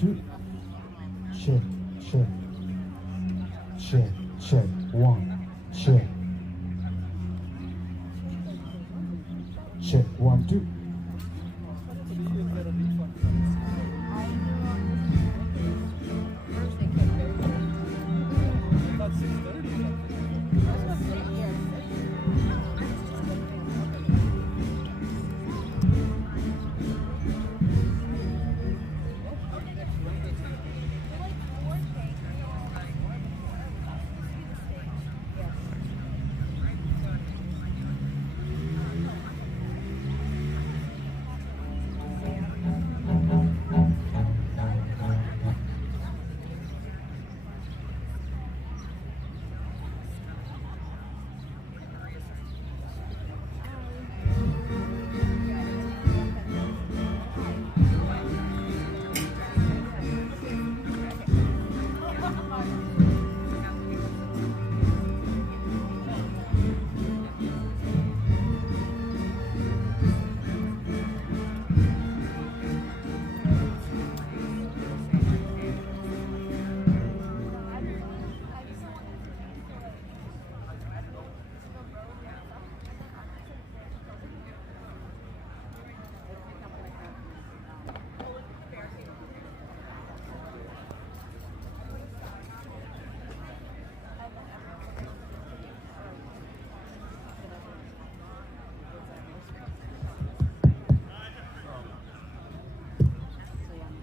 two. Check, check. Check, check. One, check. Check, one, two.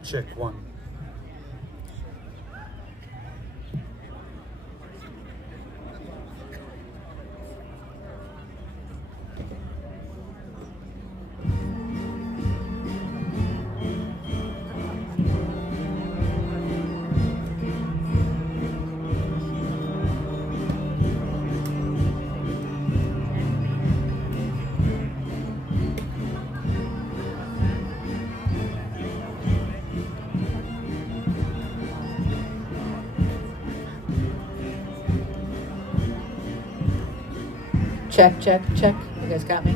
Check, one. Check, check, check. You guys got me?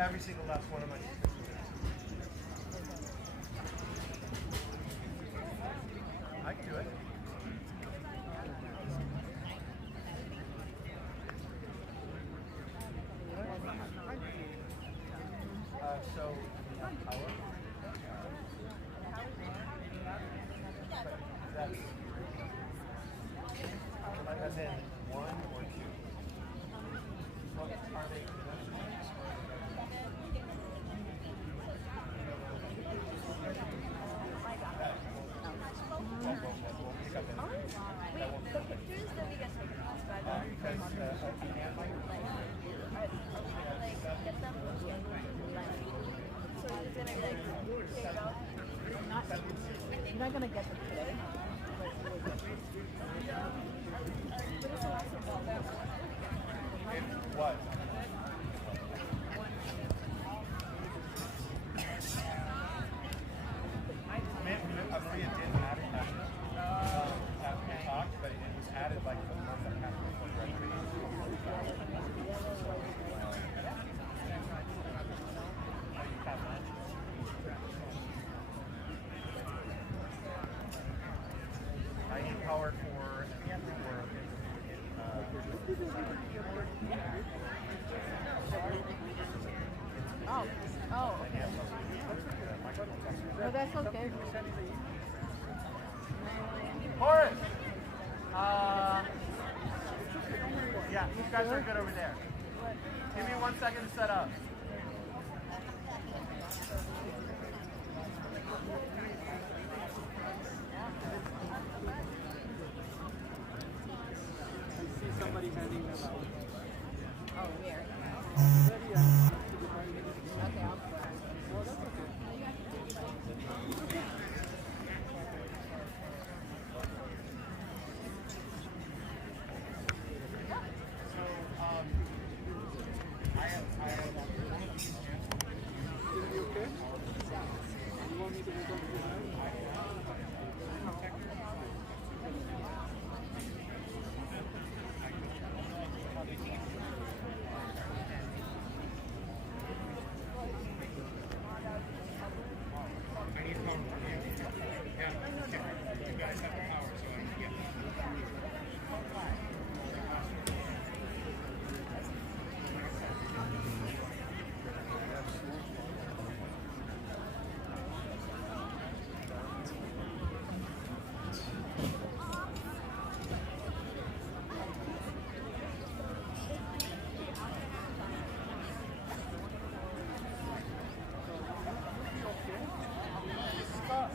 Every single last one of my I can do it. So power. That's as in one or two. What are they? You're not gonna get them today. What? Maria did add it after we talked, but it was added like a month and a half before graduation. I need power for Oh, okay. No, that's okay. Horace! Yeah, you guys are good over there. Give me 1 second to set up. Somebody handing them out. Oh, where? Okay, I'll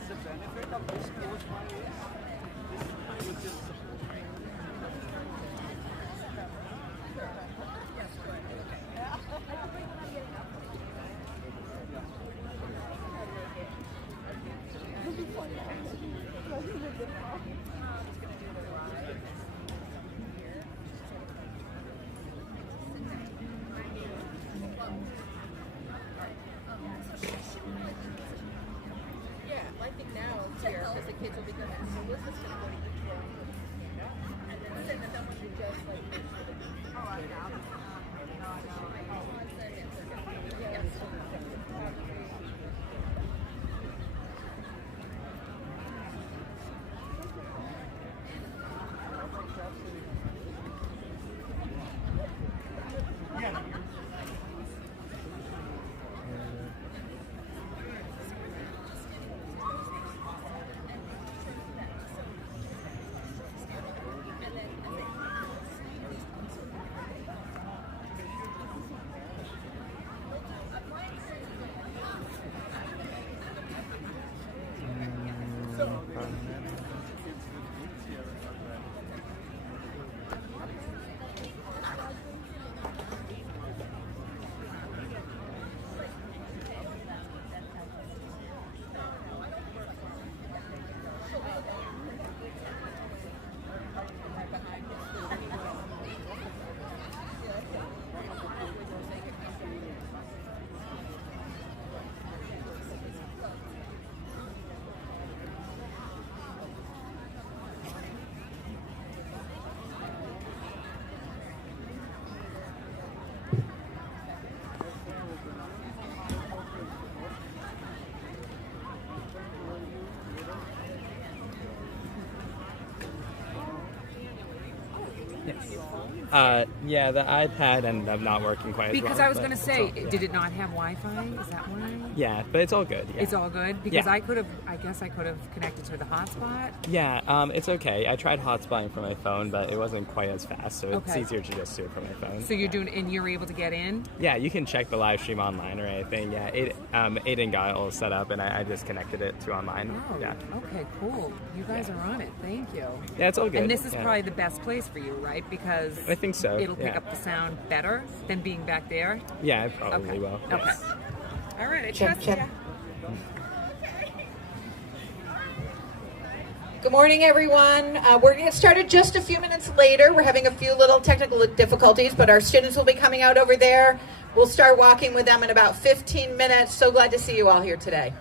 The benefit of this close one is this is I think now it's here because the kids will be coming. So we're just going to go to each one. And then send them to just like make sure that Yeah, the iPad ended up not working quite as well. Because I was but going to say, it's all- yeah. did it not have Wi-Fi? Is that why? Yeah, but it's all good. Yeah. It's all good? Because Yeah. I guess I could have connected to the hotspot. Yeah, it's okay. I tried hotspotting from my phone, but it wasn't quite as fast, so it's Okay. easier to just do it from my phone. So you're doing, and you're able to get in? Yeah, you can check the live stream online or anything. Yeah, Aiden got it all set up, and I just connected it to online. Oh, Yeah, okay, cool. You guys are on it. Thank you. yeah, it's all good. And this is yeah. probably the best place for you, right? Because I think so. it'll pick yeah. up the sound better than being back there. Yeah, it probably Okay. will. Okay. Yes. All right, I Check, trust check. ya. Good morning, everyone. We're going to get started just a few minutes later. We're having a few little technical difficulties, but our students will be coming out over there. We'll start walking with them in about 15 minutes. So glad to see you all here today.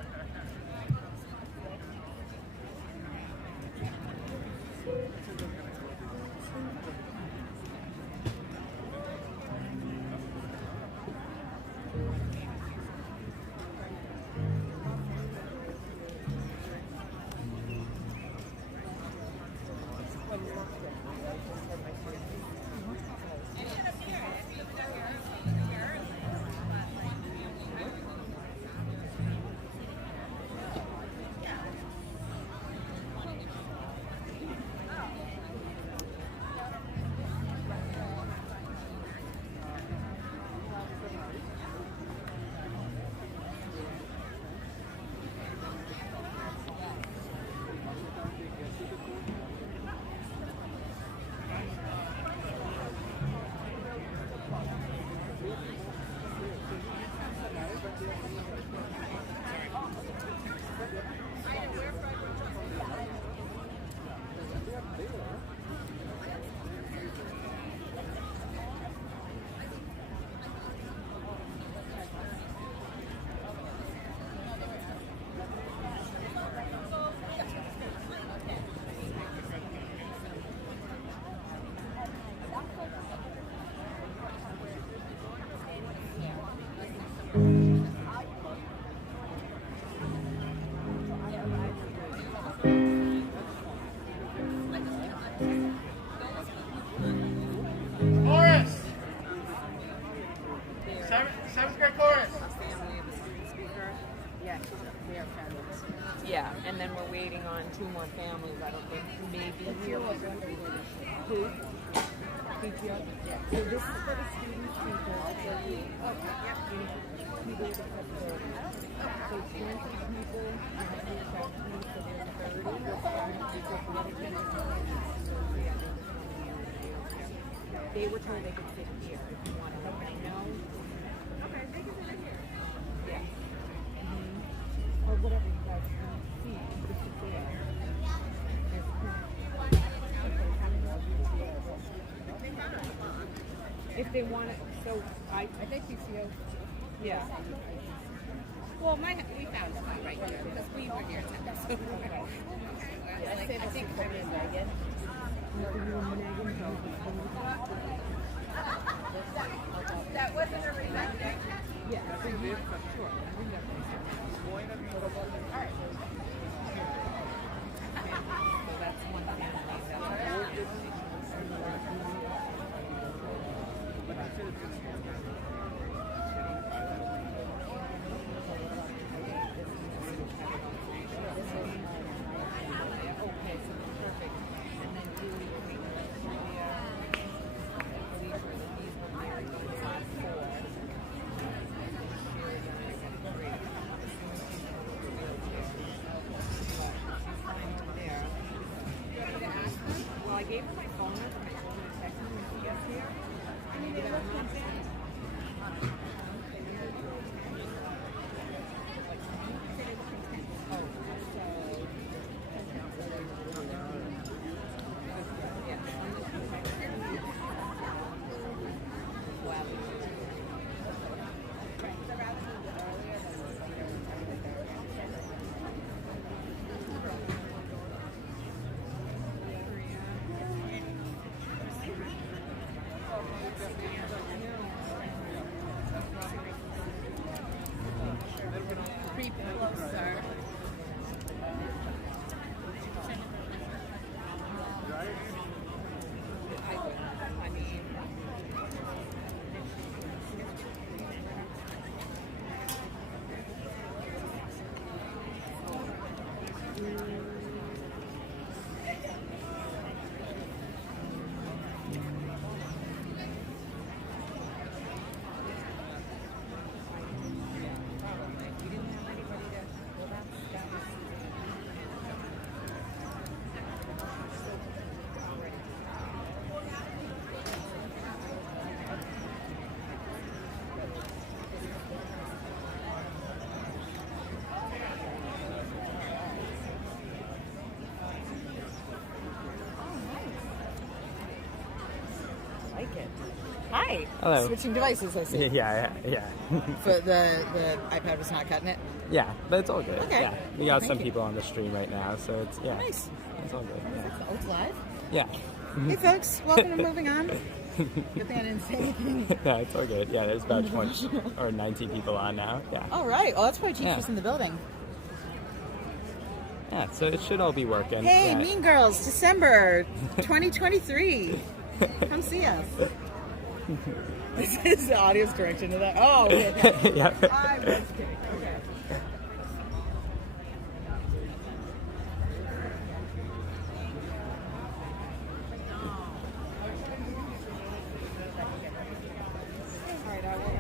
Chorus. Seventh grade chorus. Yeah, and then we're waiting on 2 more families. I don't think maybe here. Who? Yeah. So this is for the student speaker. People with the flexibility. So 20 people, so there's 30. They were told they could sit here if you want to let them know. Okay, they can sit here. Yeah. Or whatever you guys want to see. This is there. If they want it, so I think PCO. Yeah. Well, we found a spot right here because we were here too. So, I think Megan. That wasn't a reason. Yeah, sure. So that's one family. Okay, so perfect. And then do well, I gave her my phone number and I told her to text me when she gets here. And you know something? Creep closer. I mean, like it. Hi. Hello. Switching devices, I see. Yeah. But the iPad was not cutting it. Yeah, but it's all good. Okay. Yeah, we got Thank some you. people on the stream right now, so it's Nice. it's all good. Yeah. Oh, it's live? Yeah. Hey, folks. Welcome to Moving On. Good thing I didn't say anything. Yeah, it's all good. Yeah, there's about 20 or 19 people on now. Yeah. All right. Oh, that's why Chief Yeah. was in the building. Yeah, so it should all be working. Hey, yeah. Mean Girls, December 2023. Come see us. This is the audio's direction to that. Oh, okay. Yeah. I was kidding. Okay. All right, I will.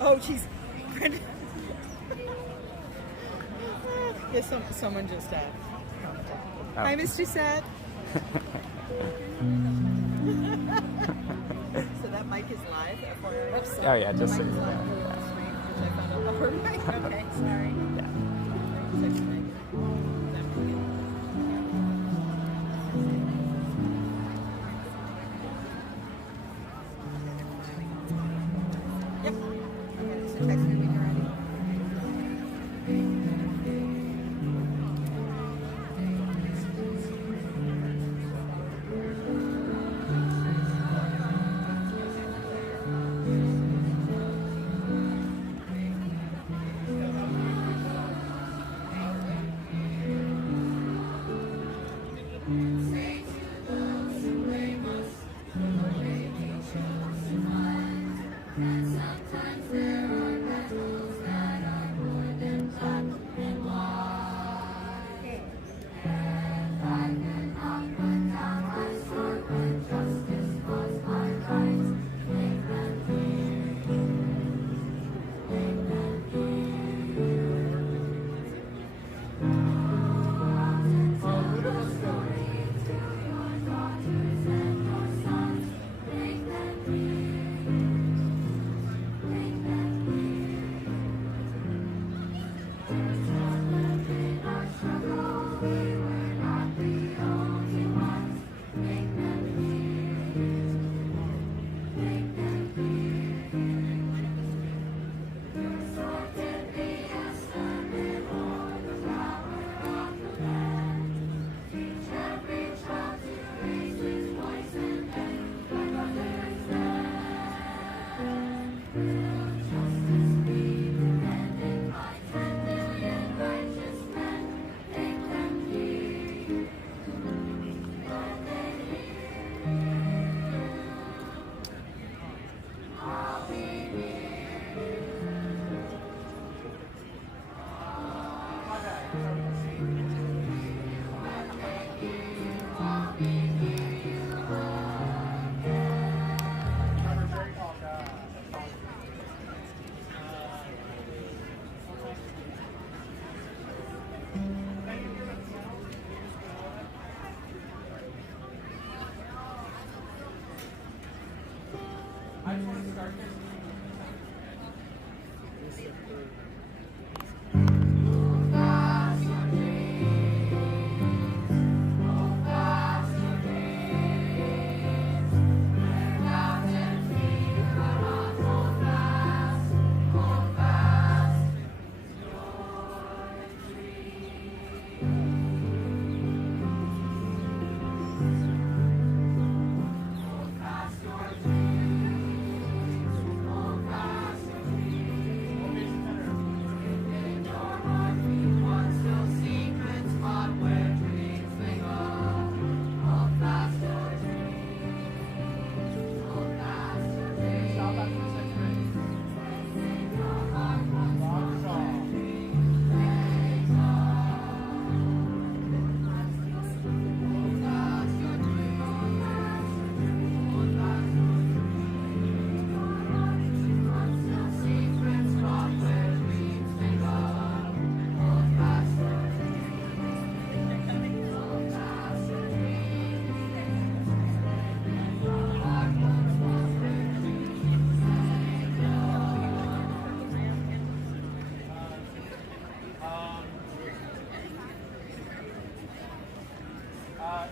Oh, jeez. Brenda. Yes, someone just commented. Hi, Miss Gisette. So that mic is live? FYI? Oh yeah, just so you Mic is know. live. Yeah. Which I found out about her mic. Okay, sorry. Yeah. Yep. Okay, so text me when you're ready.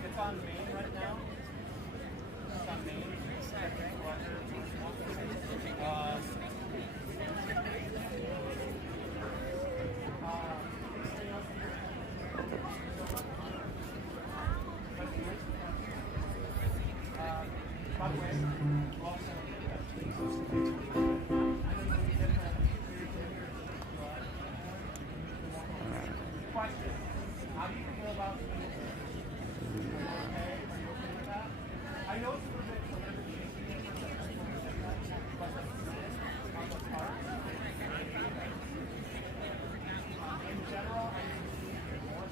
It's on Main right now. It's on Main. By the way, question. How do you feel about I know it's a little bit in general, I think more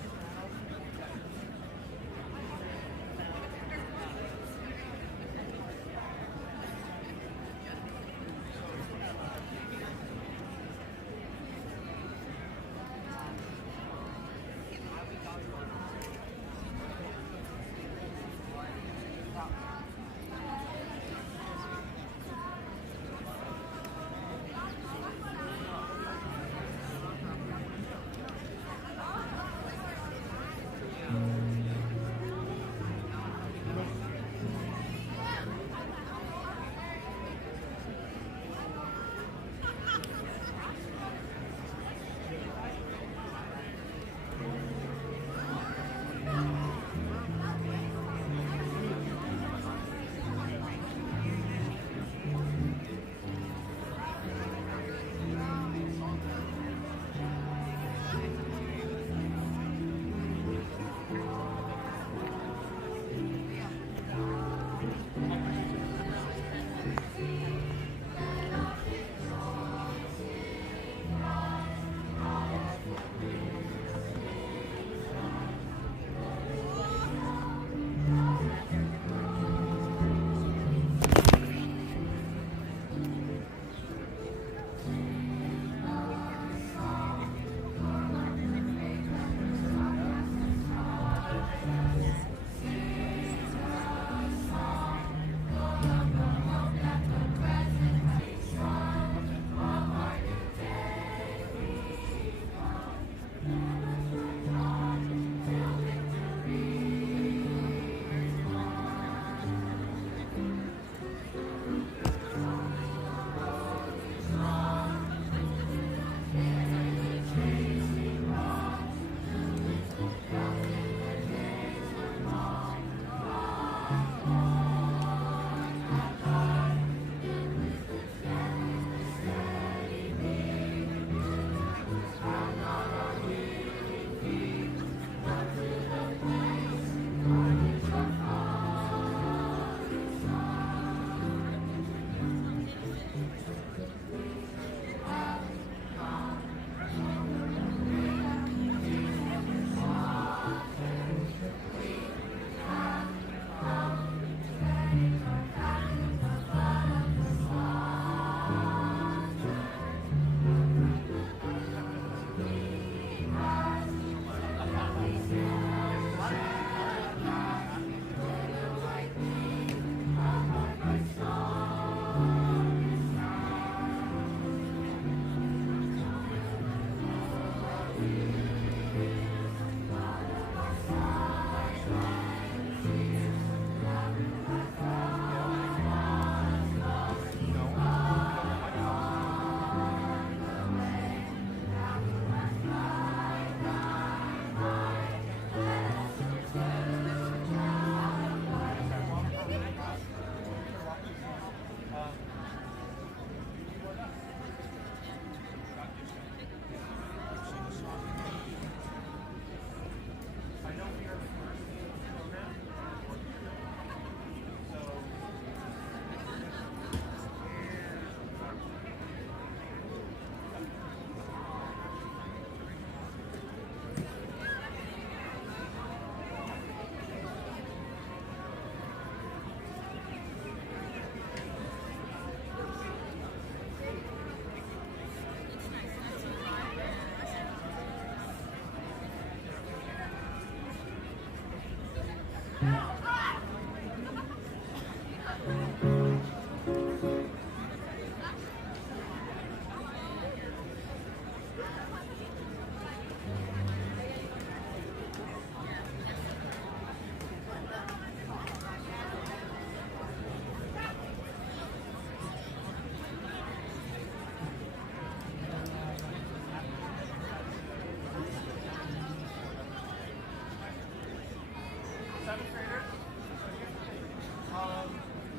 seventh graders.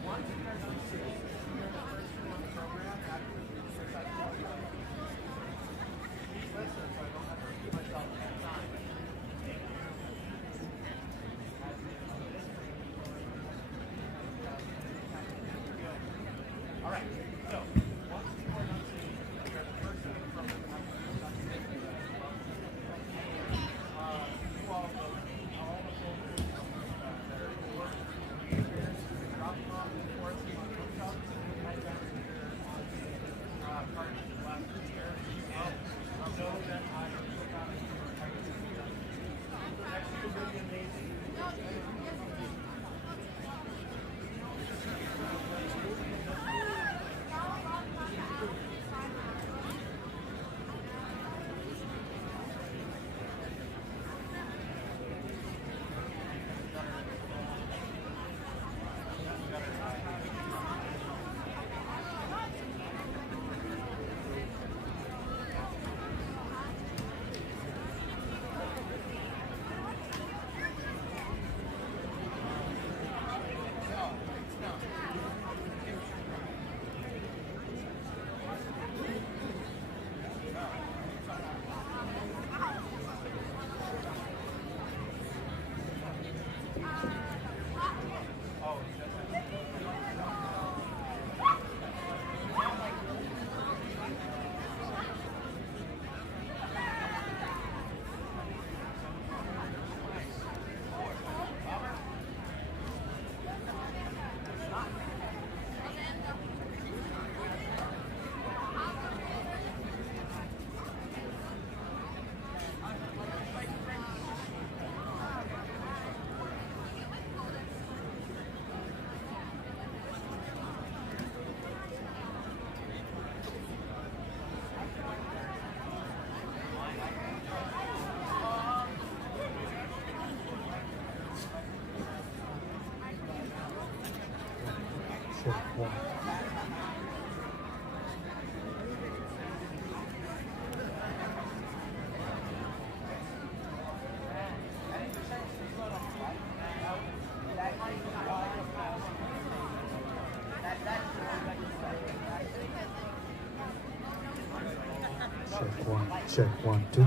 Once you guys are seeing you're the first year on the program after the successful listen, so I don't have to repeat myself 10 times. All right, so once people are done seeing you're the first year on the program after the successful you all know all the folks that are board creators, drop them off in the forest on workshops, and head down to your parties the last 2 years. And know that I am so proud of you for everything you've done. Next year will be amazing. Check one. Check one, two.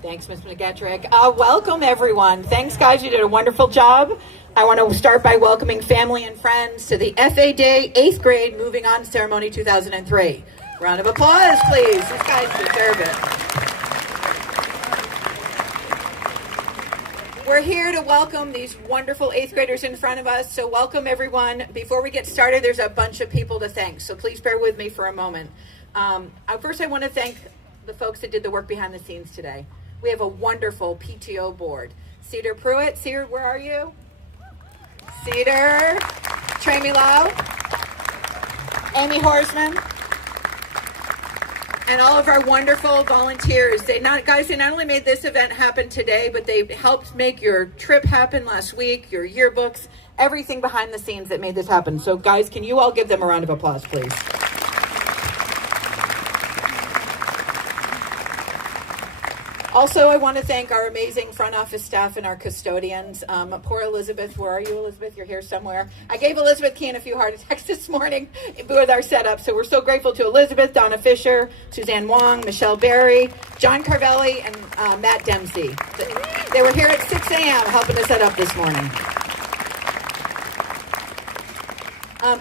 Thanks, Ms. McGettrick. Welcome, everyone. Thanks, guys. You did a wonderful job. I want to start by welcoming family and friends to the FA Day 8th grade Moving On Ceremony 2003. Round of applause, please. These guys deserve it. We're here to welcome these wonderful 8th graders in front of us. So welcome, everyone. Before we get started, there's a bunch of people to thank. So please bear with me for a moment. First, I want to thank the folks that did the work behind the scenes today. We have a wonderful PTO board. Cedar Pruitt. Cedar, where are you? Cedar. Tramy Lau. Amy Horsman. And all of our wonderful volunteers. They not only made this event happen today, but they helped make your trip happen last week, your yearbooks, everything behind the scenes that made this happen. So guys, can you all give them a round of applause, please? Also, I want to thank our amazing front office staff and our custodians. Poor Elizabeth, where are you, Elizabeth? You're here somewhere. I gave Elizabeth Keane a few heart attacks this morning with our setup, so we're so grateful to Elizabeth, Donna Fisher, Suzanne Wong, Michelle Berry, John Carvelli, and Matt Dempsey. They were here at 6 a.m. helping us set up this morning.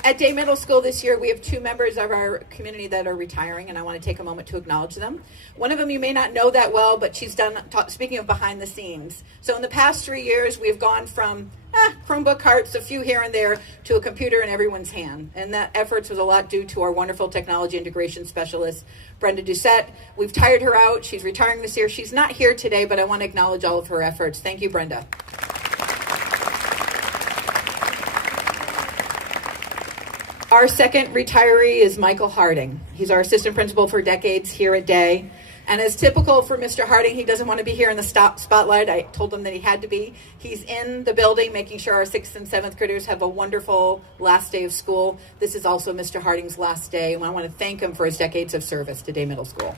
At Day Middle School this year, we have 2 members of our community that are retiring, and I want to take a moment to acknowledge them. One of them you may not know that well, but she's done, speaking of behind the scenes. So in the past 3 years, we've gone from Chromebook carts, a few here and there, to a computer in everyone's hand. And that efforts was a lot due to our wonderful technology integration specialist, Brenda Doucette. We've tired her out. She's retiring this year. She's not here today, but I want to acknowledge all of her efforts. Thank you, Brenda. Our second retiree is Michael Harding. He's our assistant principal for decades here at Day. And as typical for Mr. Harding, he doesn't want to be here in the spotlight. I told him that he had to be. He's in the building making sure our 6th and 7th graders have a wonderful last day of school. This is also Mr. Harding's last day, and I want to thank him for his decades of service to Day Middle School.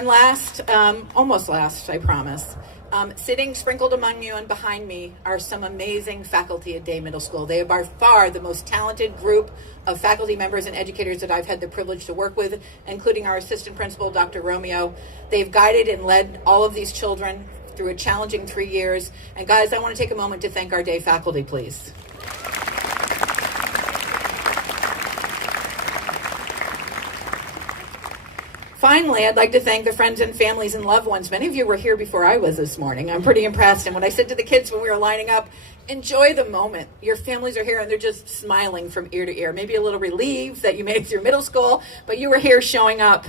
And last, almost last, I promise, sitting sprinkled among you and behind me are some amazing faculty at Day Middle School. They are by far the most talented group of faculty members and educators that I've had the privilege to work with, including our assistant principal, Dr. Romeo. They've guided and led all of these children through a challenging 3 years. And guys, I want to take a moment to thank our Day faculty, please. Finally, I'd like to thank the friends and families and loved ones. Many of you were here before I was this morning. I'm pretty impressed. And when I said to the kids when we were lining up, enjoy the moment. Your families are here and they're just smiling from ear to ear. Maybe a little relieved that you made it through middle school, but you were here showing up.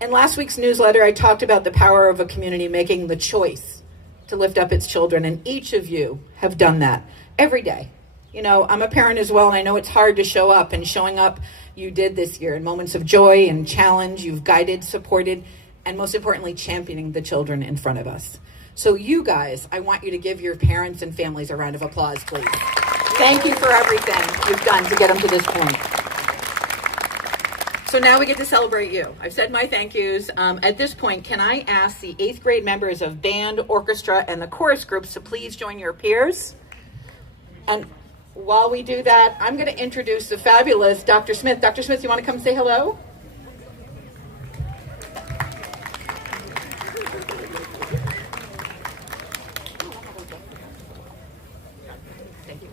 In last week's newsletter, I talked about the power of a community making the choice to lift up its children. And each of you have done that every day. You know, I'm a parent as well, and I know it's hard to show up. And showing up, you did this year in moments of joy and challenge. You've guided, supported, and most importantly, championing the children in front of us. So you guys, I want you to give your parents and families a round of applause, please. Thank you for everything you've done to get them to this point. So now we get to celebrate you. I've said my thank yous. At this point, can I ask the 8th grade members of band, orchestra, and the chorus groups to please join your peers? And while we do that, I'm going to introduce the fabulous Dr. Smith. Dr. Smith, you want to come say hello? Thank you.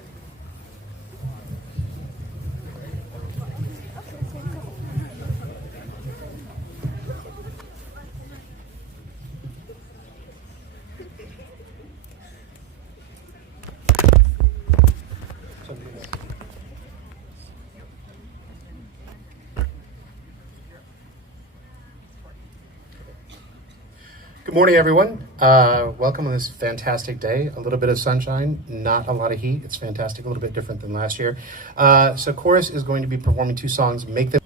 Good morning, everyone. Welcome on this fantastic day. A little bit of sunshine, not a lot of heat. It's fantastic, a little bit different than last year. So Chorus is going to be performing 2 songs, Make Them.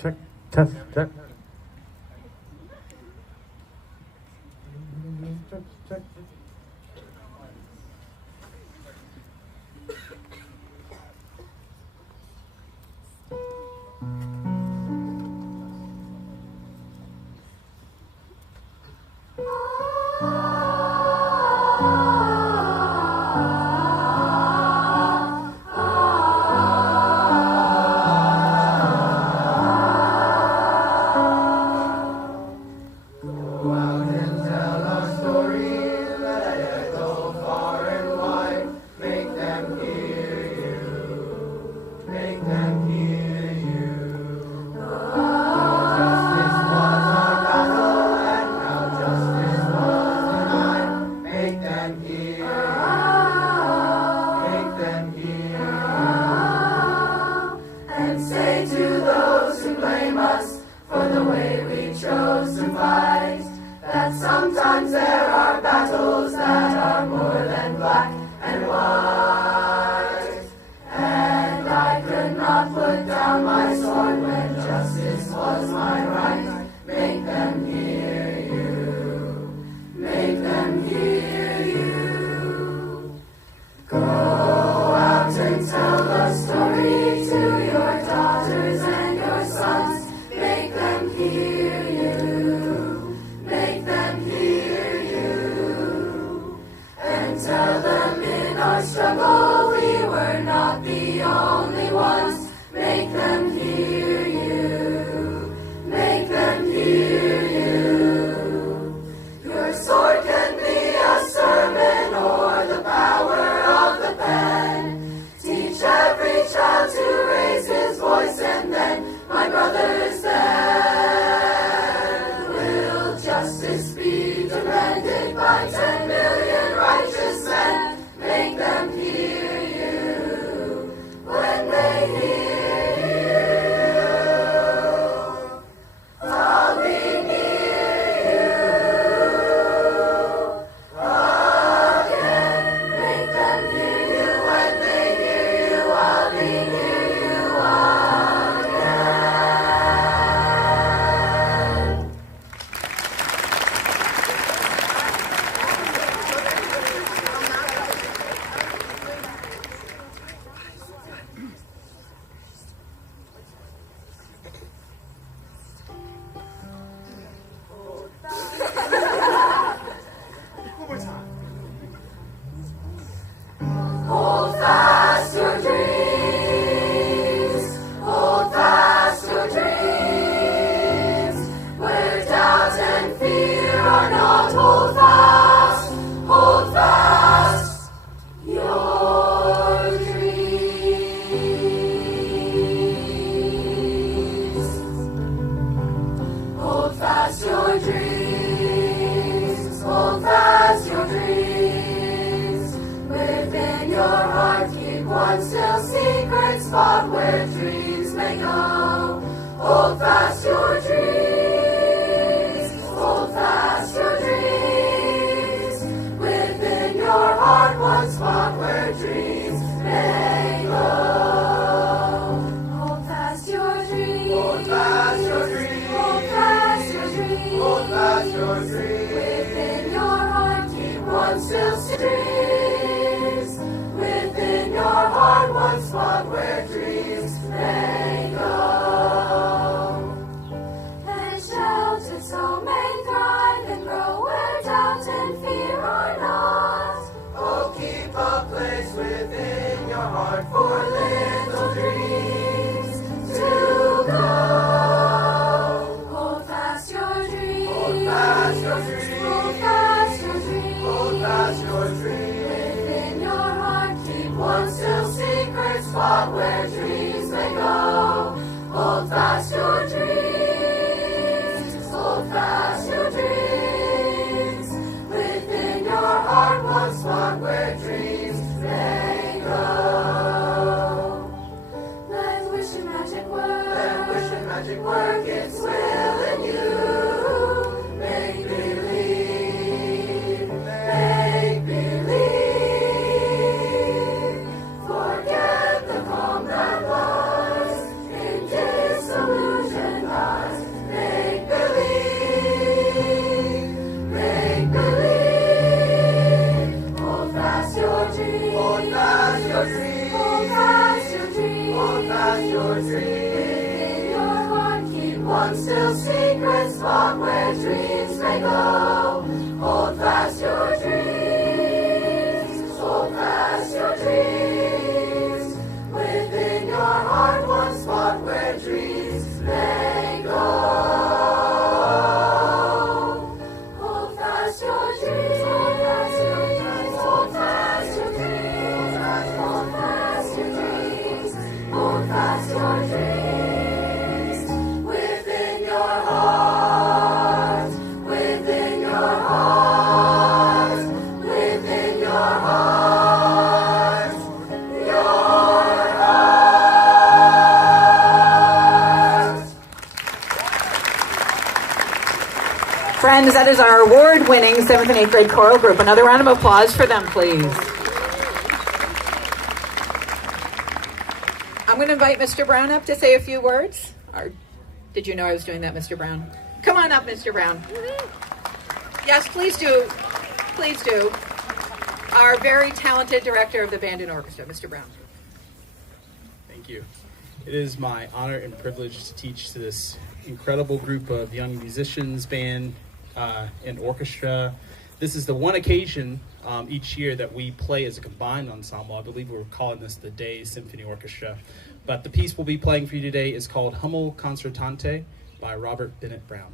Check, test, check. Check, check. Sometimes there are battles that are more than black and white. And I could not put down my sword when justice was my right. Make them hear you. Make them hear you. Go out and tell the story to your daughters and your sons. Make them hear you. Make them hear you. And tell them in our struggle fast your dreams, hold fast your dreams. Within your heart keep one still secret spot where dreams may go. Hold fast your dreams, hold fast your dreams. Within your heart one spot where dreams may go. Hold fast your dreams, hold fast your dreams, hold fast your dreams, hold fast your dreams. Within your heart keep one still dreams. Within your heart one spot where dreams may go. And sheltered so may thrive and grow where doubt and fear are not. Oh, keep a place within your heart for little dreams to go. Hold fast your dreams, hold fast your dreams, hold fast your dreams, hold fast your dreams. Within your heart keep one still secret spot where dreams may go. Hold fast your dreams, hold fast your dreams. Within your heart one spot where dreams may go. Let wish and magic work, let wish and magic work its will in you. Make believe, make believe. Forget the calm that lies in disillusioned eyes. Make believe, make believe. Hold fast your dreams, hold fast your dreams, hold fast your dreams, hold fast your dreams. Within your heart keep one still secret spot where dreams may go. Hold fast your dreams, hold fast your dreams. Within your heart one spot where dreams may go. Hold fast your dreams, hold fast your dreams, hold fast your dreams, hold fast your dreams, hold fast your dreams. Within your heart, within your heart, within your heart, your heart. Friends, that is our award-winning 7th and 8th grade choral group. Another round of applause for them, please. I'm going to invite Mr. Brown up to say a few words. Or did you know I was doing that, Mr. Brown? Come on up, Mr. Brown. Yes, please do. Please do. Our very talented director of the band and orchestra, Mr. Brown. Thank you. It is my honor and privilege to teach to this incredible group of young musicians, band, and orchestra. This is the one occasion each year that we play as a combined ensemble. I believe we're calling this the Day Symphony Orchestra. But the piece we'll be playing for you today is called Hummel Concertante by Robert Bennett Brown.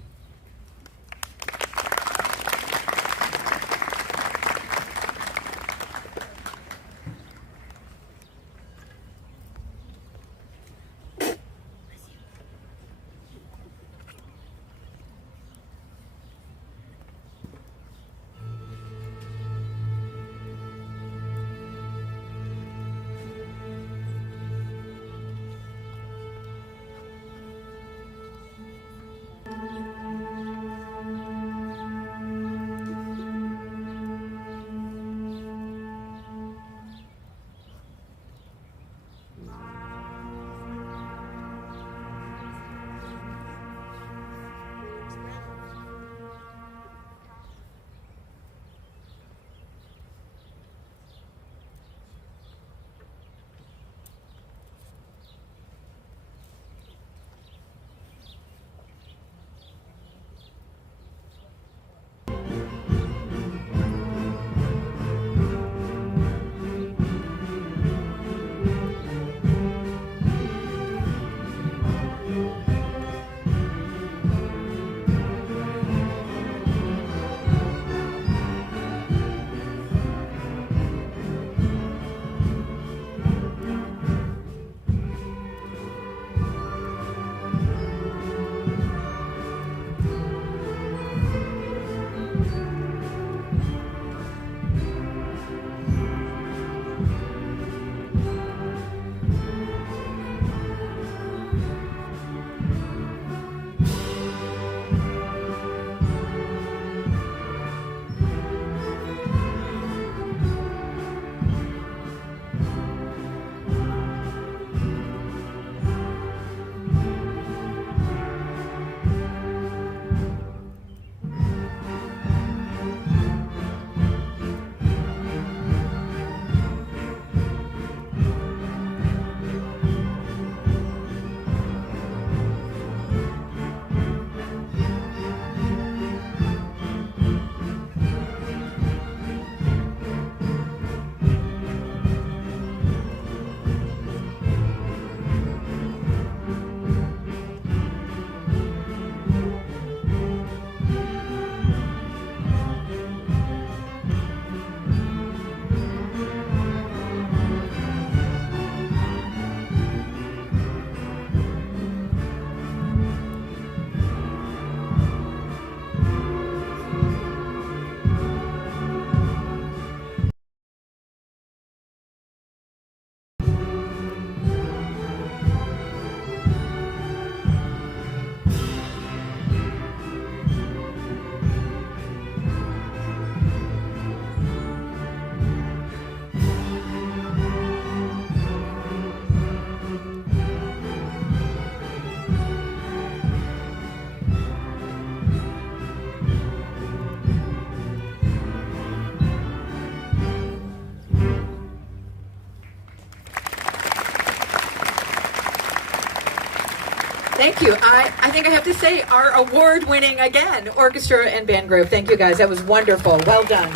Thank you. I think I have to say our award-winning, again, orchestra and band group. Thank you, guys. That was wonderful. Well done.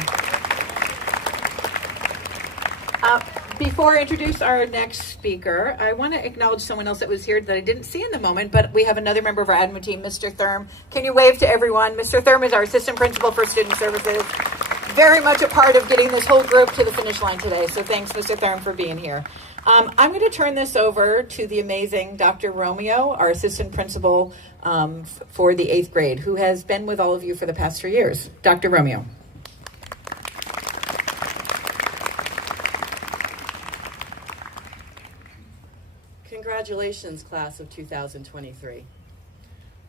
Before I introduce our next speaker, I want to acknowledge someone else that was here that I didn't see in the moment, but we have another member of our admin team, Mr. Thurm. Can you wave to everyone? Mr. Thurm is our assistant principal for student services. Very much a part of getting this whole group to the finish line today. So thanks, Mr. Thurm, for being here. I'm going to turn this over to the amazing Dr. Romeo, our assistant principal for the 8th grade, who has been with all of you for the past 3 years. Dr. Romeo. Congratulations, class of 2023.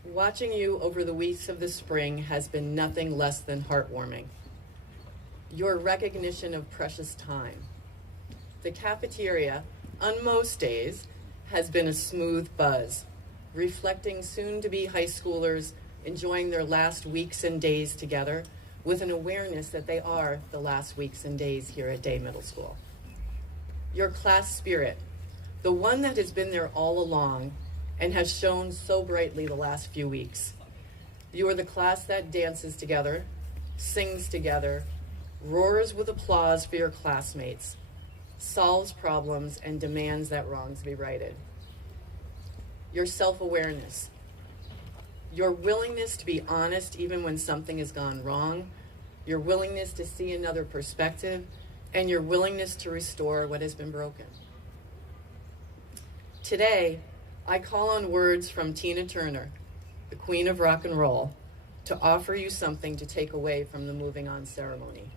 Watching you over the weeks of the spring has been nothing less than heartwarming. Your recognition of precious time. The cafeteria, on most days, has been a smooth buzz, reflecting soon-to-be high schoolers enjoying their last weeks and days together with an awareness that they are the last weeks and days here at Day Middle School. Your class spirit, the one that has been there all along and has shone so brightly the last few weeks. You are the class that dances together, sings together, roars with applause for your classmates, solves problems, and demands that wrongs be righted. Your self-awareness, your willingness to be honest even when something has gone wrong, your willingness to see another perspective, and your willingness to restore what has been broken. Today, I call on words from Tina Turner, the Queen of Rock and Roll, to offer you something to take away from the moving on ceremony.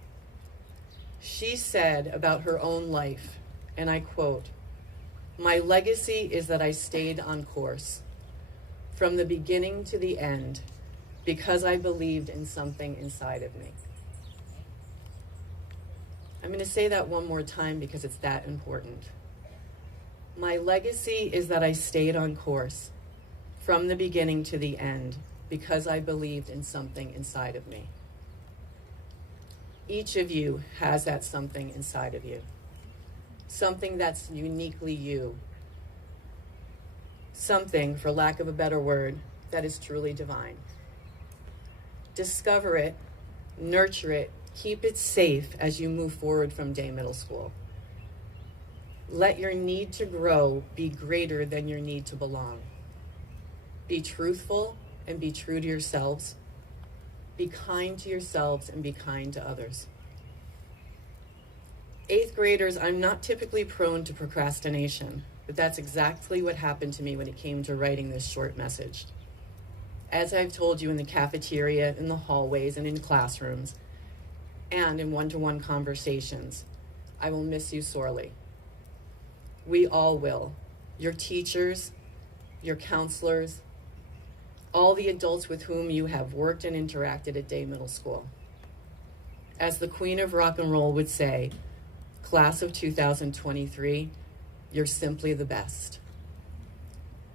She said about her own life, and I quote, "My legacy is that I stayed on course from the beginning to the end because I believed in something inside of me." I'm going to say that one more time because it's that important. My legacy is that I stayed on course from the beginning to the end because I believed in something inside of me. Each of you has that something inside of you, something that's uniquely you, something, for lack of a better word, that is truly divine. Discover it, nurture it, keep it safe as you move forward from Day Middle School. Let your need to grow be greater than your need to belong. Be truthful and be true to yourselves. Be kind to yourselves and be kind to others. 8th graders, I'm not typically prone to procrastination, but that's exactly what happened to me when it came to writing this short message. As I've told you in the cafeteria, in the hallways, and in classrooms, and in one-to-one conversations, I will miss you sorely. We all will. Your teachers, your counselors, all the adults with whom you have worked and interacted at Day Middle School. As the Queen of Rock and Roll would say, class of 2023, you're simply the best.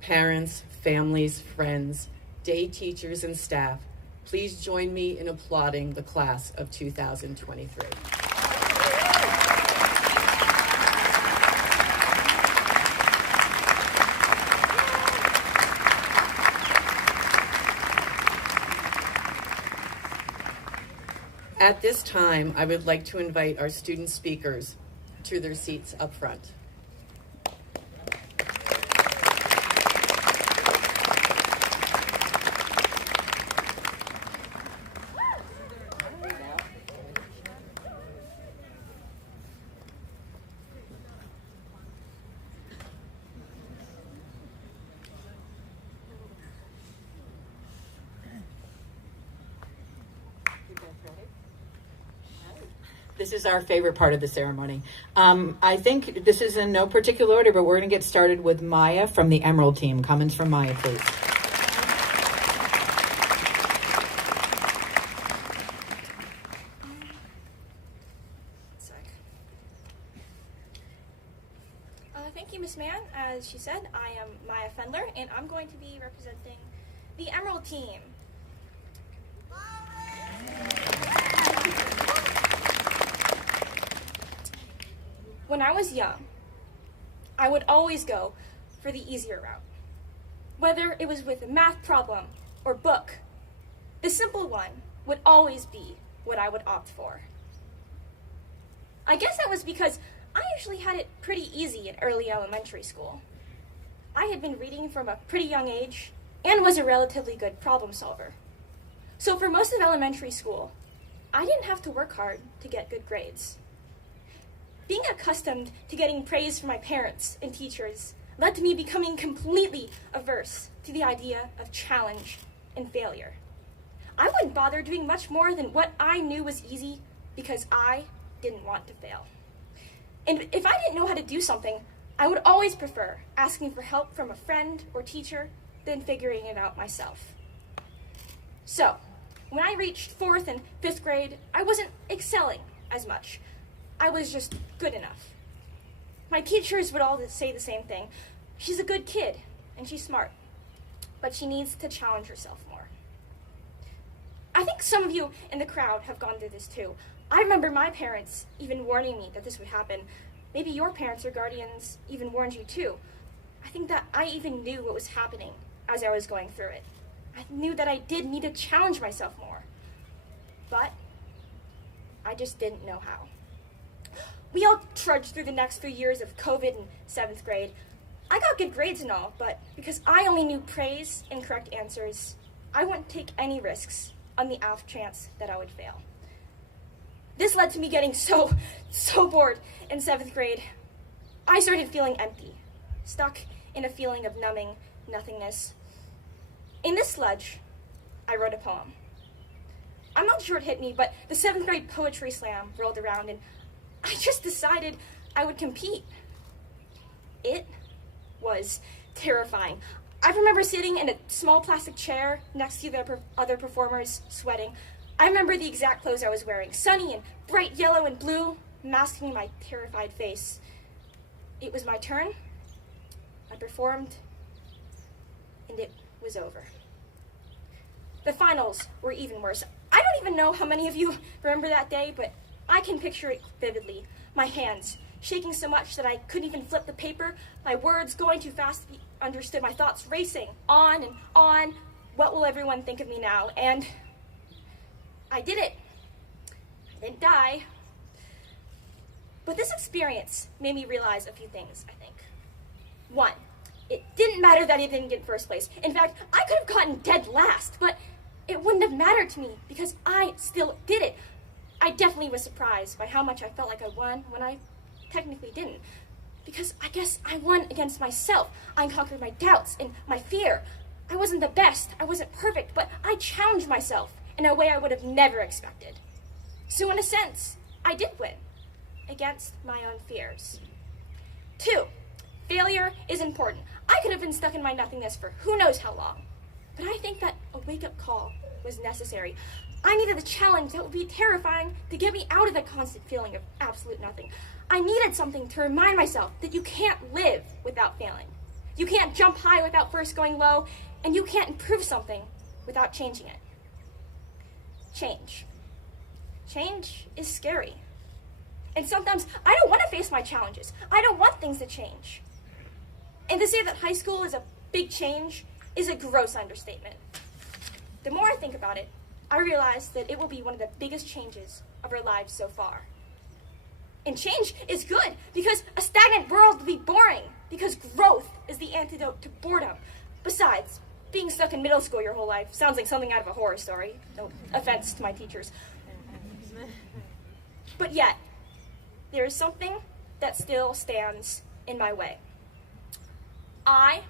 Parents, families, friends, day teachers, and staff, please join me in applauding the class of 2023. At this time, I would like to invite our student speakers to their seats up front. This is our favorite part of the ceremony. I think this is in no particular order, but we're going to get started with Maya from the Emerald team. Comments from Maya, please. Thank you, Miss Mann. As she said, I am Maya Fendler, and I'm going to be representing the Emerald team. When I was young, I would always go for the easier route. Whether it was with a math problem or book, the simple one would always be what I would opt for. I guess that was because I usually had it pretty easy in early elementary school. I had been reading from a pretty young age and was a relatively good problem solver. So for most of elementary school, I didn't have to work hard to get good grades. Being accustomed to getting praise from my parents and teachers led to me becoming completely averse to the idea of challenge and failure. I wouldn't bother doing much more than what I knew was easy because I didn't want to fail. And if I didn't know how to do something, I would always prefer asking for help from a friend or teacher than figuring it out myself. So, when I reached 4th and 5th grade, I wasn't excelling as much. I was just good enough. My teachers would all say the same thing. She's a good kid, and she's smart, but she needs to challenge herself more. I think some of you in the crowd have gone through this too. I remember my parents even warning me that this would happen. Maybe your parents or guardians even warned you too. I think that I even knew what was happening as I was going through it. I knew that I did need to challenge myself more, but I just didn't know how. We all trudged through the next few years of COVID in 7th grade. I got good grades and all, but because I only knew praise and correct answers, I wouldn't take any risks on the off chance that I would fail. This led to me getting so bored in 7th grade. I started feeling empty, stuck in a feeling of numbing nothingness. In this sludge, I wrote a poem. I'm not sure it hit me, but the 7th grade poetry slam rolled around and I just decided I would compete. It was terrifying. I remember sitting in a small plastic chair next to the other performers, sweating. I remember the exact clothes I was wearing, sunny and bright yellow and blue, masking my terrified face. It was my turn. I performed, and it was over. The finals were even worse. I don't even know how many of you remember that day, but I can picture it vividly. My hands shaking so much that I couldn't even flip the paper, my words going too fast to be understood, my thoughts racing on and on. What will everyone think of me now? And I did it. I didn't die. But this experience made me realize a few things, I think. 1, it didn't matter that I didn't get first place. In fact, I could have gotten dead last, but it wouldn't have mattered to me because I still did it. I definitely was surprised by how much I felt like I won when I technically didn't. Because I guess I won against myself. I conquered my doubts and my fear. I wasn't the best, I wasn't perfect, but I challenged myself in a way I would have never expected. So in a sense, I did win against my own fears. 2, failure is important. I could have been stuck in my nothingness for who knows how long, but I think that a wake-up call was necessary. I needed a challenge that would be terrifying to get me out of the constant feeling of absolute nothing. I needed something to remind myself that you can't live without failing. You can't jump high without first going low, and you can't improve something without changing it. Change. Change is scary. And sometimes I don't want to face my challenges. I don't want things to change. And to say that high school is a big change is a gross understatement. The more I think about it, I realize that it will be one of the biggest changes of our lives so far. And change is good because a stagnant world will be boring because growth is the antidote to boredom. Besides, being stuck in middle school your whole life sounds like something out of a horror story. No offense to my teachers. But yet, there is something that still stands in my way. I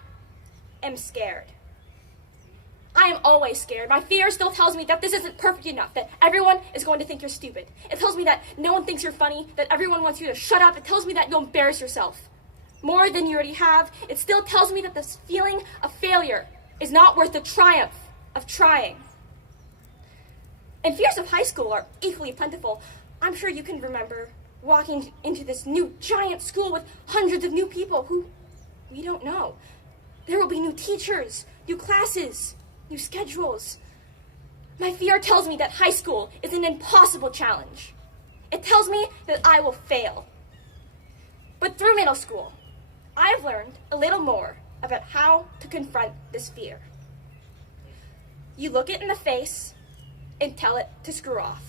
am scared. I am always scared. My fear still tells me that this isn't perfect enough, that everyone is going to think you're stupid. It tells me that no one thinks you're funny, that everyone wants you to shut up. It tells me that you'll embarrass yourself more than you already have. It still tells me that this feeling of failure is not worth the triumph of trying. And fears of high school are equally plentiful. I'm sure you can remember walking into this new giant school with hundreds of new people who we don't know. There will be new teachers, new classes, new schedules. My fear tells me that high school is an impossible challenge. It tells me that I will fail. But through middle school, I have learned a little more about how to confront this fear. You look it in the face and tell it to screw off.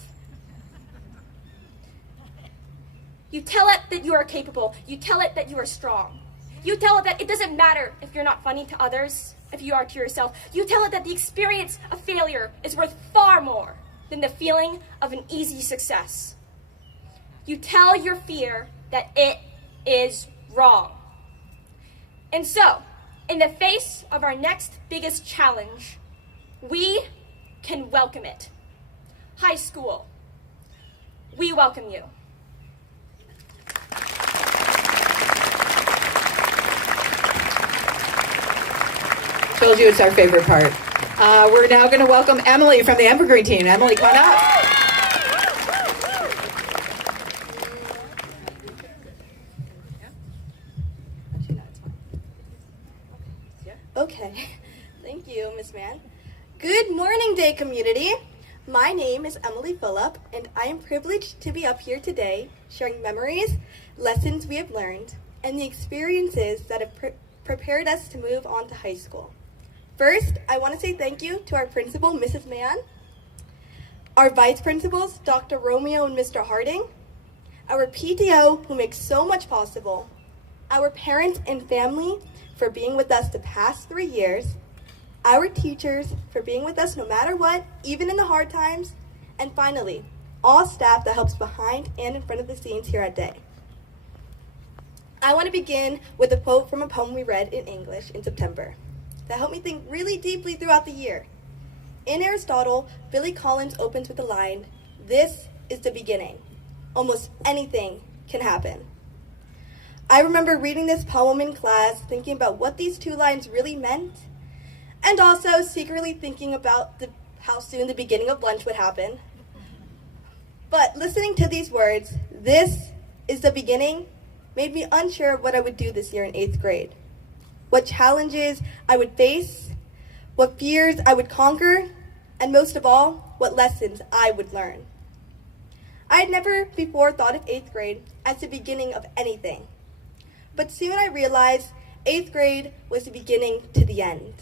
You tell it that you are capable. You tell it that you are strong. You tell it that it doesn't matter if you're not funny to others, if you are to yourself. You tell it that the experience of failure is worth far more than the feeling of an easy success. You tell your fear that it is wrong. And so, in the face of our next biggest challenge, we can welcome it. High school, we welcome you. Told you it's our favorite part. We're now going to welcome Emily from the Evergreen team. Emily, come on up. Okay, thank you, Miss Mann. Good morning, Day community. My name is Emily Phillip, and I am privileged to be up here today sharing memories, lessons we have learned, and the experiences that have prepared us to move on to high school. First, I want to say thank you to our principal, Mrs. Mann, our vice principals, Dr. Romeo and Mr. Harding, our PTO, who makes so much possible, our parents and family for being with us the past 3 years, our teachers for being with us no matter what, even in the hard times, and finally, all staff that helps behind and in front of the scenes here at Day. I want to begin with a quote from a poem we read in English in September that helped me think really deeply throughout the year. In Aristotle, Billy Collins opens with the line, "This is the beginning. Almost anything can happen." I remember reading this poem in class, thinking about what these 2 lines really meant, and also secretly thinking about how soon the beginning of lunch would happen. But listening to these words, "This is the beginning," made me unsure of what I would do this year in 8th grade. What challenges I would face, what fears I would conquer, and most of all, what lessons I would learn. I had never before thought of 8th grade as the beginning of anything. But soon I realized 8th grade was the beginning to the end.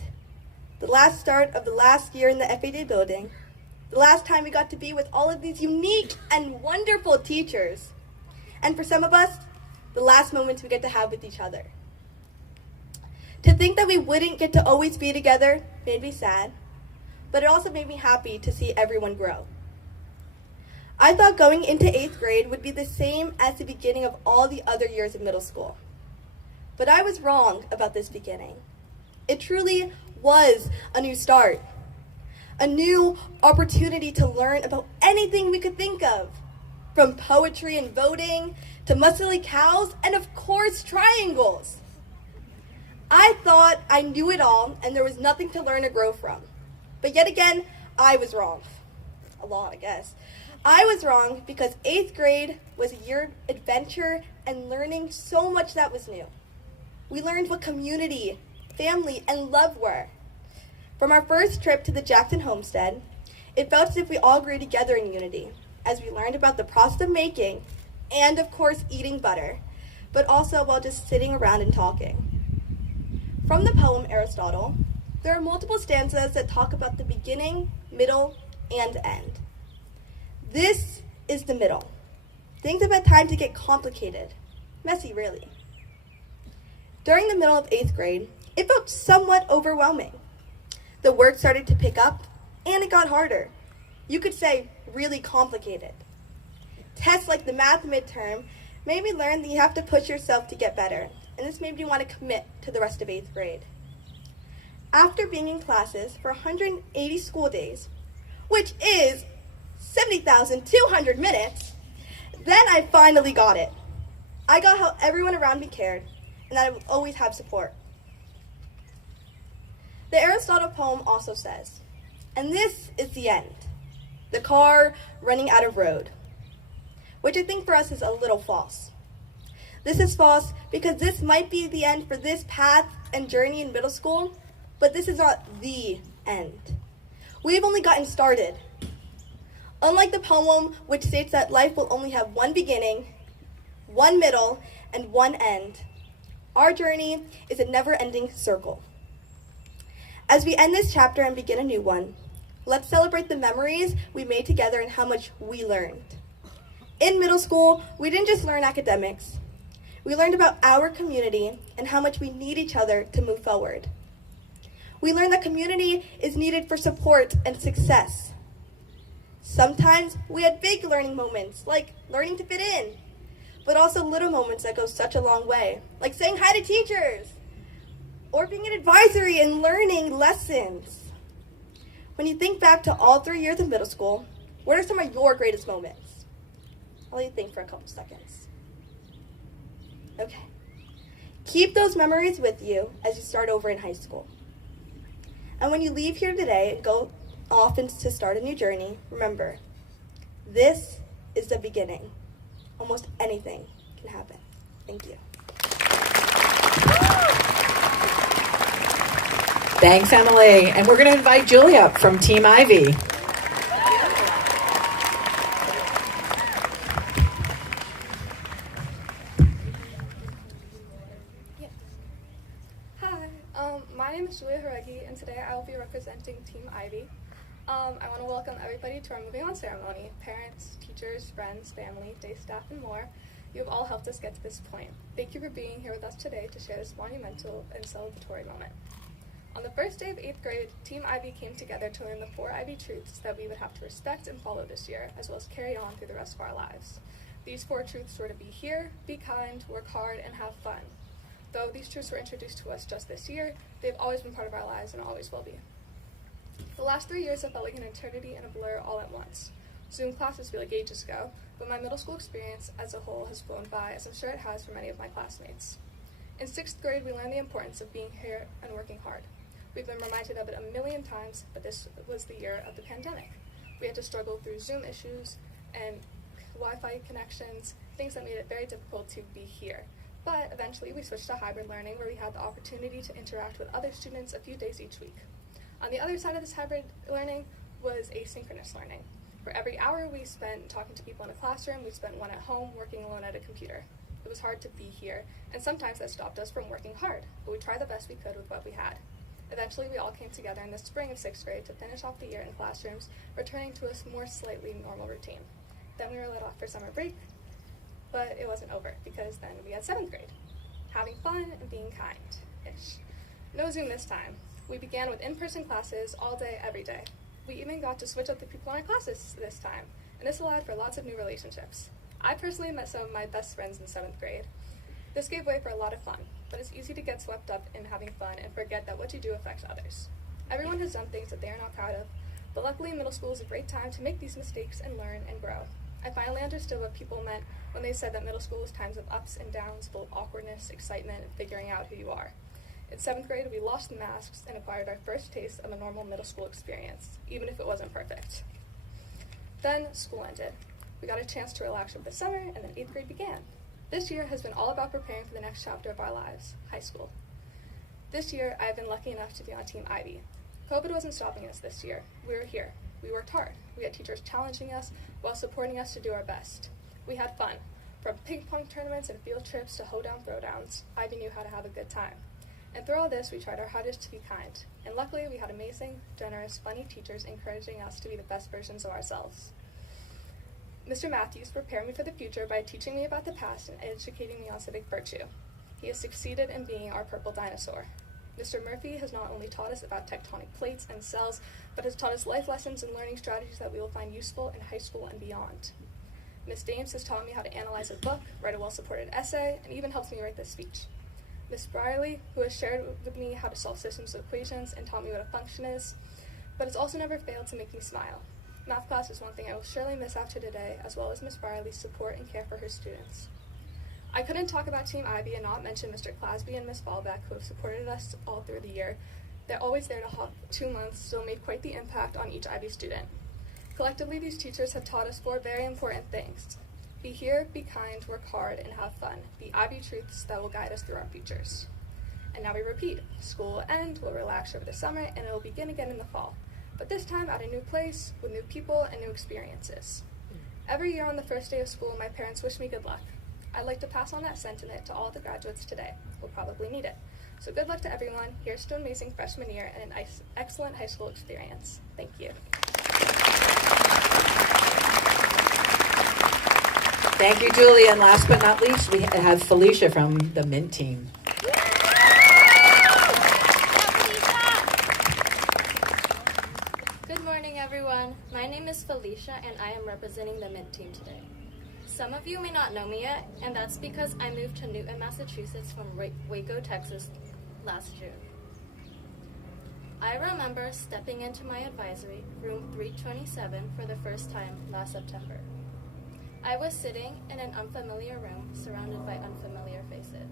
The last start of the last year in the FAD building. The last time we got to be with all of these unique and wonderful teachers. And for some of us, the last moments we get to have with each other. To think that we wouldn't get to always be together made me sad, but it also made me happy to see everyone grow. I thought going into 8th grade would be the same as the beginning of all the other years of middle school. But I was wrong about this beginning. It truly was a new start, a new opportunity to learn about anything we could think of, from poetry and voting to muscly cows and of course triangles. I thought I knew it all and there was nothing to learn or grow from. But yet again, I was wrong. A lot, I guess. I was wrong because 8th grade was a year of adventure and learning so much that was new. We learned what community, family, and love were. From our first trip to the Jackson homestead, it felt as if we all grew together in unity, as we learned about the process of making, and of course eating butter, but also while just sitting around and talking. From the poem Aristotle, there are multiple stanzas that talk about the beginning, middle, and end. This is the middle. Things have had time to get complicated. Messy, really. During the middle of 8th grade, it felt somewhat overwhelming. The work started to pick up, and it got harder. You could say really complicated. Tests like the math midterm made me learn that you have to push yourself to get better, and this made me want to commit to the rest of 8th grade. After being in classes for 180 school days, which is 70,200 minutes, then I finally got it. I got how everyone around me cared, and that I would always have support. The Aristotle poem also says, "And this is the end, the car running out of road," which I think for us is a little false. This is false because this might be the end for this path and journey in middle school, but this is not the end. We've only gotten started. Unlike the poem, which states that life will only have one beginning, one middle, and one end, Our journey is a never-ending circle. As we end this chapter and begin a new one, let's celebrate the memories we made together and how much we learned. In middle school, we didn't just learn academics. We learned about our community and how much we need each other to move forward. We learned that community is needed for support and success. Sometimes we had big learning moments, like learning to fit in, but also little moments that go such a long way, like saying hi to teachers, or being an advisory and learning lessons. When you think back to all 3 years of middle school, what are some of your greatest moments? I'll let you think for a couple seconds. Okay. Keep those memories with you as you start over in high school. And when you leave here today and go off to start a new journey, remember, this is the beginning. Almost anything can happen. Thank you. Thanks, Emily. And we're going to invite Julia up from Team Ivy. Hi, my name is Julia Horegi, and today I will be representing Team Ivy. I want to welcome everybody to our moving on ceremony. Parents, teachers, friends, family, day staff, and more. You have all helped us get to this point. Thank you for being here with us today to share this monumental and celebratory moment. On the first day of 8th grade, Team Ivy came together to learn the 4 Ivy truths that we would have to respect and follow this year, as well as carry on through the rest of our lives. These 4 truths were to be here, be kind, work hard, and have fun. Though these truths were introduced to us just this year, they've always been part of our lives and always will be. The last 3 years have felt like an eternity and a blur all at once. Zoom classes feel like ages ago, but my middle school experience as a whole has flown by, as I'm sure it has for many of my classmates. In 6th grade, we learned the importance of being here and working hard. We've been reminded of it a million times, but this was the year of the pandemic. We had to struggle through Zoom issues and Wi-Fi connections, things that made it very difficult to be here. But eventually we switched to hybrid learning, where we had the opportunity to interact with other students a few days each week. On the other side of this hybrid learning was asynchronous learning. For every hour we spent talking to people in a classroom, we spent one at home working alone at a computer. It was hard to be here, and sometimes that stopped us from working hard, but we tried the best we could with what we had. Eventually, we all came together in the spring of 6th grade to finish off the year in classrooms, returning to a more slightly normal routine. Then we were let off for summer break, but it wasn't over, because then we had 7th grade. Having fun and being kind-ish. No Zoom this time. We began with in-person classes all day, every day. We even got to switch up the people in our classes this time, and this allowed for lots of new relationships. I personally met some of my best friends in 7th grade. This gave way for a lot of fun, but it's easy to get swept up in having fun and forget that what you do affects others. Everyone has done things that they are not proud of, but luckily middle school is a great time to make these mistakes and learn and grow. I finally understood what people meant when they said that middle school was times of ups and downs, full of awkwardness, excitement, and figuring out who you are. In 7th grade, we lost the masks and acquired our first taste of a normal middle school experience, even if it wasn't perfect. Then school ended. We got a chance to relax over the summer, and then 8th grade began. This year has been all about preparing for the next chapter of our lives, high school. This year, I have been lucky enough to be on Team Ivy. COVID wasn't stopping us this year. We were here. We worked hard. We had teachers challenging us while supporting us to do our best. We had fun. From ping pong tournaments and field trips to hoedown throwdowns, Ivy knew how to have a good time. And through all this, we tried our hardest to be kind. And luckily, we had amazing, generous, funny teachers encouraging us to be the best versions of ourselves. Mr. Matthews prepared me for the future by teaching me about the past and educating me on civic virtue. He has succeeded in being our purple dinosaur. Mr. Murphy has not only taught us about tectonic plates and cells, but has taught us life lessons and learning strategies that we will find useful in high school and beyond. Ms. Dames has taught me how to analyze a book, write a well-supported essay, and even helps me write this speech. Ms. Brierly, who has shared with me how to solve systems of equations and taught me what a function is, but has also never failed to make me smile. Math class is one thing I will surely miss after today, as well as Ms. Brierly's support and care for her students. I couldn't talk about Team Ivy and not mention Mr. Clasby and Ms. Ballbeck, who have supported us all through the year. They're always there to help. 2 months still made quite the impact on each Ivy student. Collectively, these teachers have taught us 4 very important things. Be here, be kind, work hard, and have fun. The Ivy truths that will guide us through our futures. And now we repeat. School will end, we'll relax over the summer, and it will begin again in the fall. But this time at a new place, with new people and new experiences. Every year on the first day of school, my parents wish me good luck. I'd like to pass on that sentiment to all the graduates today. We'll probably need it. So good luck to everyone. Here's to an amazing freshman year and an excellent high school experience. Thank you. Thank you, Julia. And last but not least, we have Felicia from the Mint team. Good morning, everyone. My name is Felicia, and I am representing the Mint team today. Some of you may not know me yet, and that's because I moved to Newton, Massachusetts from Waco, Texas last June. I remember stepping into my advisory, room 327, for the first time last September. I was sitting in an unfamiliar room surrounded by unfamiliar faces.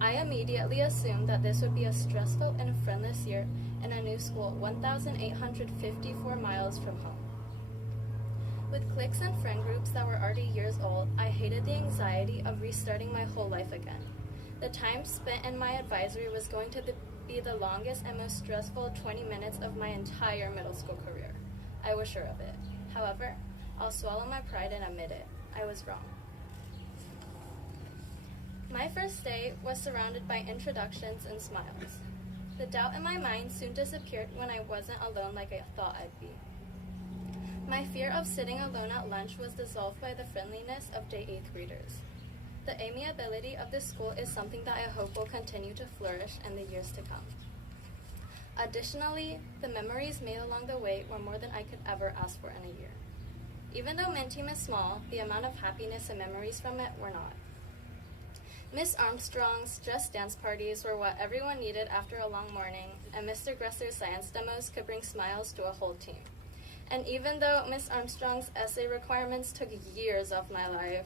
I immediately assumed that this would be a stressful and friendless year in a new school 1,854 miles from home. With cliques and friend groups that were already years old, I hated the anxiety of restarting my whole life again. The time spent in my advisory was going to be the longest and most stressful 20 minutes of my entire middle school career. I was sure of it. However, I'll swallow my pride and admit it. I was wrong. My first day was surrounded by introductions and smiles. The doubt in my mind soon disappeared when I wasn't alone like I thought I'd be. My fear of sitting alone at lunch was dissolved by the friendliness of day 8th greeters. The amiability of this school is something that I hope will continue to flourish in the years to come. Additionally, the memories made along the way were more than I could ever ask for in a year. Even though Mint Team is small, the amount of happiness and memories from it were not. Miss Armstrong's dress dance parties were what everyone needed after a long morning, and Mr. Gresser's science demos could bring smiles to a whole team. And even though Miss Armstrong's essay requirements took years of my life,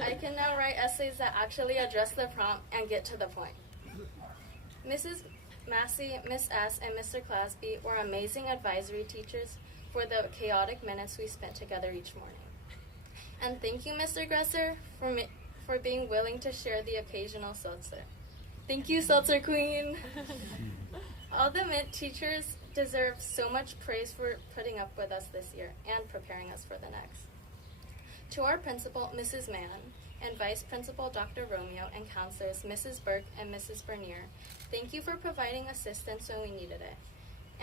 I can now write essays that actually address the prompt and get to the point. Mrs. Massey, Miss S., and Mr. Clasby were amazing advisory teachers for the chaotic minutes we spent together each morning. And thank you, Mr. Gresser, for being willing to share the occasional seltzer. Thank you, Seltzer Queen. All the Mint teachers deserve so much praise for putting up with us this year and preparing us for the next. To our principal, Mrs. Mann, and Vice Principal Dr. Romeo, and counselors Mrs. Burke and Mrs. Bernier, thank you for providing assistance when we needed it.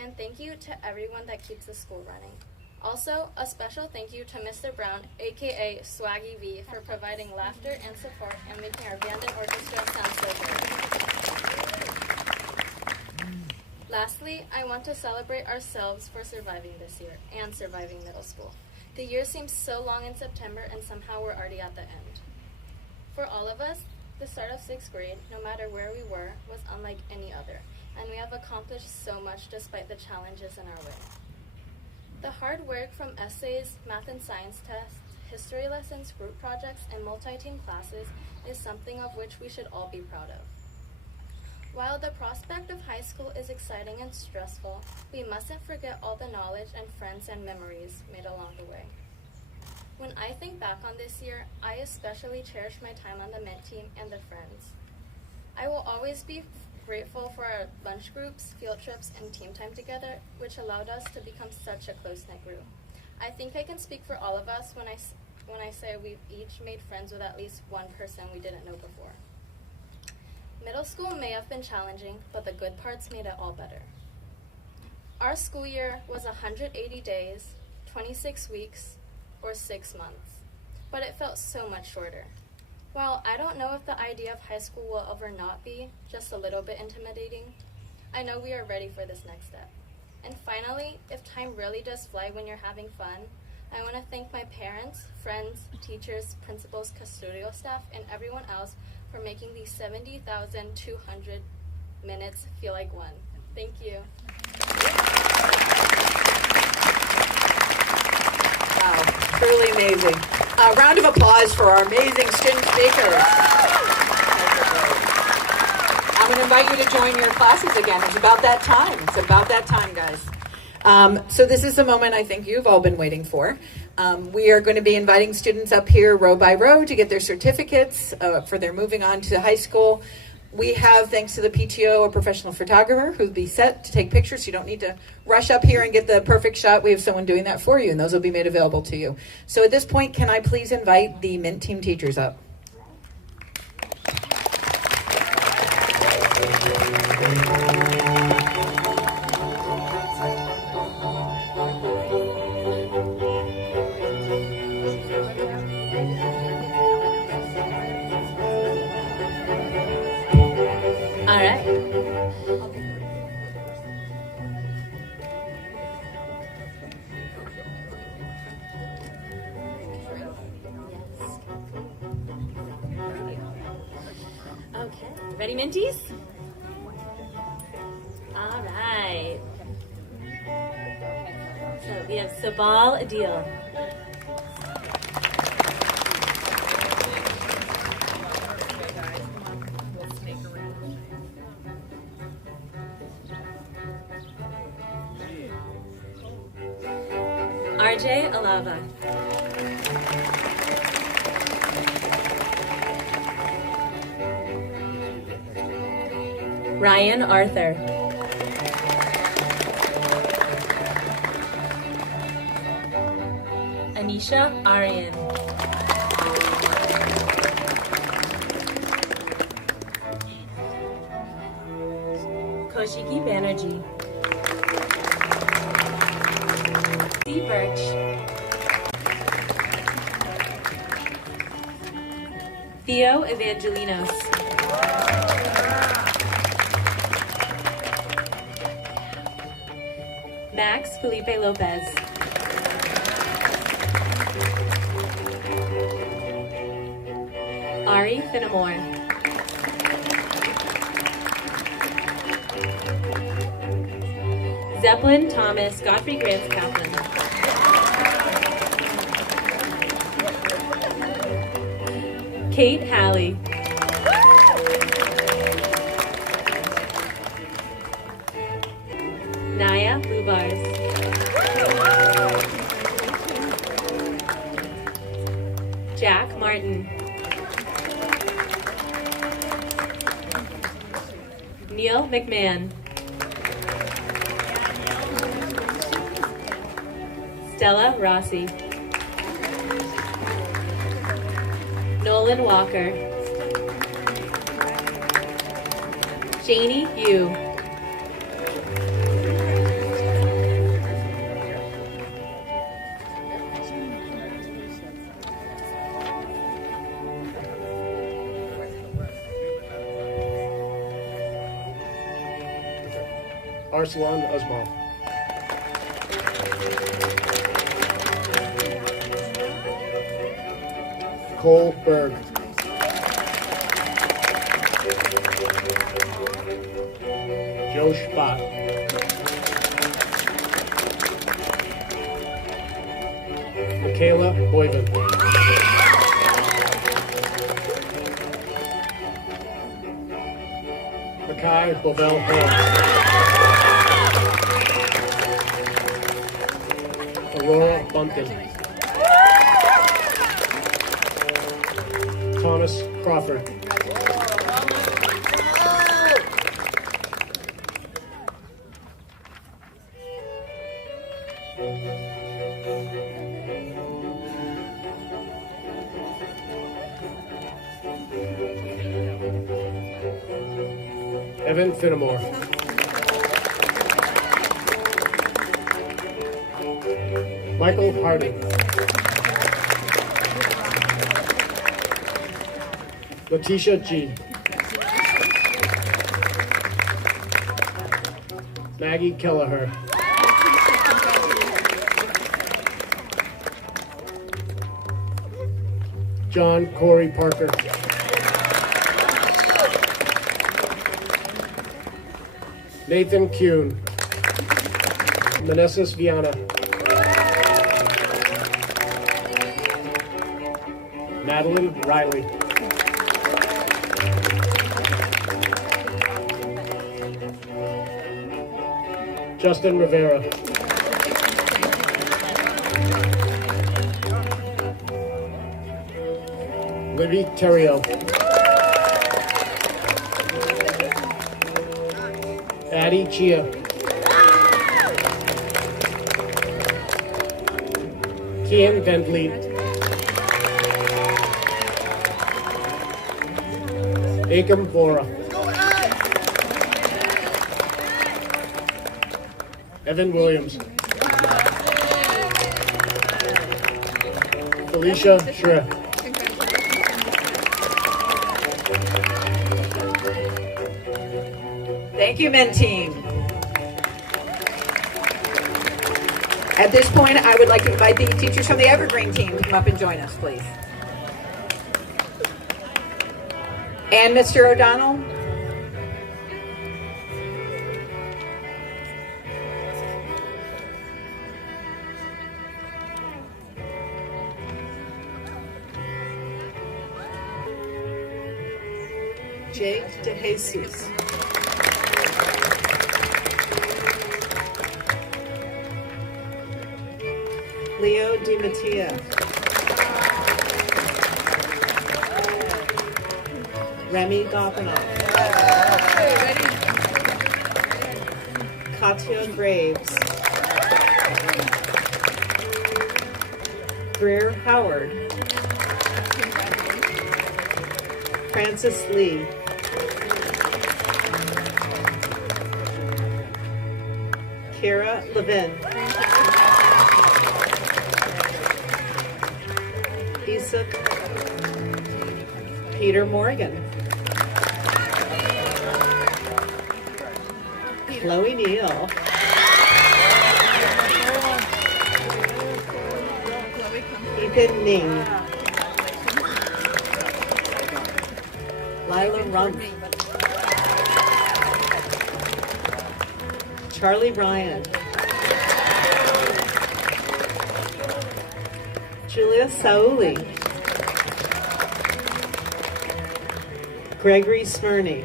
And thank you to everyone that keeps the school running. Also, a special thank you to Mr. Brown, aka Swaggy V, for providing laughter and support and making our band and orchestra sound so good. Lastly, I want to celebrate ourselves for surviving this year and surviving middle school. The year seems so long in September, and somehow we're already at the end. For all of us, the start of 6th grade, no matter where we were, was unlike any other, and we have accomplished so much despite the challenges in our way. The hard work from essays, math and science tests, history lessons, group projects, and multi-team classes is something of which we should all be proud of. While the prospect of high school is exciting and stressful, we mustn't forget all the knowledge and friends and memories made along the way. When I think back on this year, I especially cherish my time on the Mint team and the friends. I will always be grateful for our lunch groups, field trips, and team time together, which allowed us to become such a close-knit group. I think I can speak for all of us when I say we've each made friends with at least one person we didn't know before. Middle school may have been challenging, but the good parts made it all better. Our school year was 180 days, 26 weeks, or 6 months, but it felt so much shorter. While I don't know if the idea of high school will ever not be just a little bit intimidating, I know we are ready for this next step. And finally, if time really does fly when you're having fun, I want to thank my parents, friends, teachers, principals, custodial staff, and everyone else for making these 70,200 minutes feel like one. Thank you. Wow, truly amazing. A round of applause for our amazing student speakers. I'm going to invite you to join your classes again. It's about that time. It's about that time, guys. So this is the moment I think you've all been waiting for. We are going to be inviting students up here row by row to get their certificates for their moving on to high school. We have, thanks to the PTO, a professional photographer who'll be set to take pictures. You don't need to rush up here and get the perfect shot. We have someone doing that for you, and those will be made available to you. So at this point, can I please invite the Mint team teachers up? Ready, Minties? All right. So we have Sabal Adil. RJ Alava. Ryan Arthur. Anisha Aryan. Koshiki Banerjee. C. Birch. Theo Evangelinos. Max Felipe Lopez. Ari Finamore. Zeppelin Thomas Godfrey Grants Kaplan. Kate Halley. Naya Lubars. Jack Martin. Neil McMahon. Stella Rossi. Nolan Walker. Janie Yu. Arslan Uzmal. Cole Berg. Joe Spott. Michaela Boyven. Mackay Bovell Holmes. Aurora Bunton. Thomas Crawford. Evan Finamore. Michael Harding. Letitia G. Maggie Kelleher. John Corey Parker. Nathan Kuhn. Manessis Viana. Madeline Riley. Justin Rivera. Libby Terrio. Addie Chia. Kian Van Vliet. Akam Vora. Evan Williams. Felicia Schreck. Thank you, Men Team. At this point, I would like to invite the teachers from the Evergreen team to come up and join us, please. And Mr. O'Donnell, Jake DeJesus. Leo DiMattia. Remy Goffinoff. Katya Graves. Greer Howard. Francis Lee. Kira Levin. Isak Peter Morgan. Chloe Neal. Ethan Ning. Lila Rumpf. Charlie Ryan. Julia Sauli. Gregory Smyrny.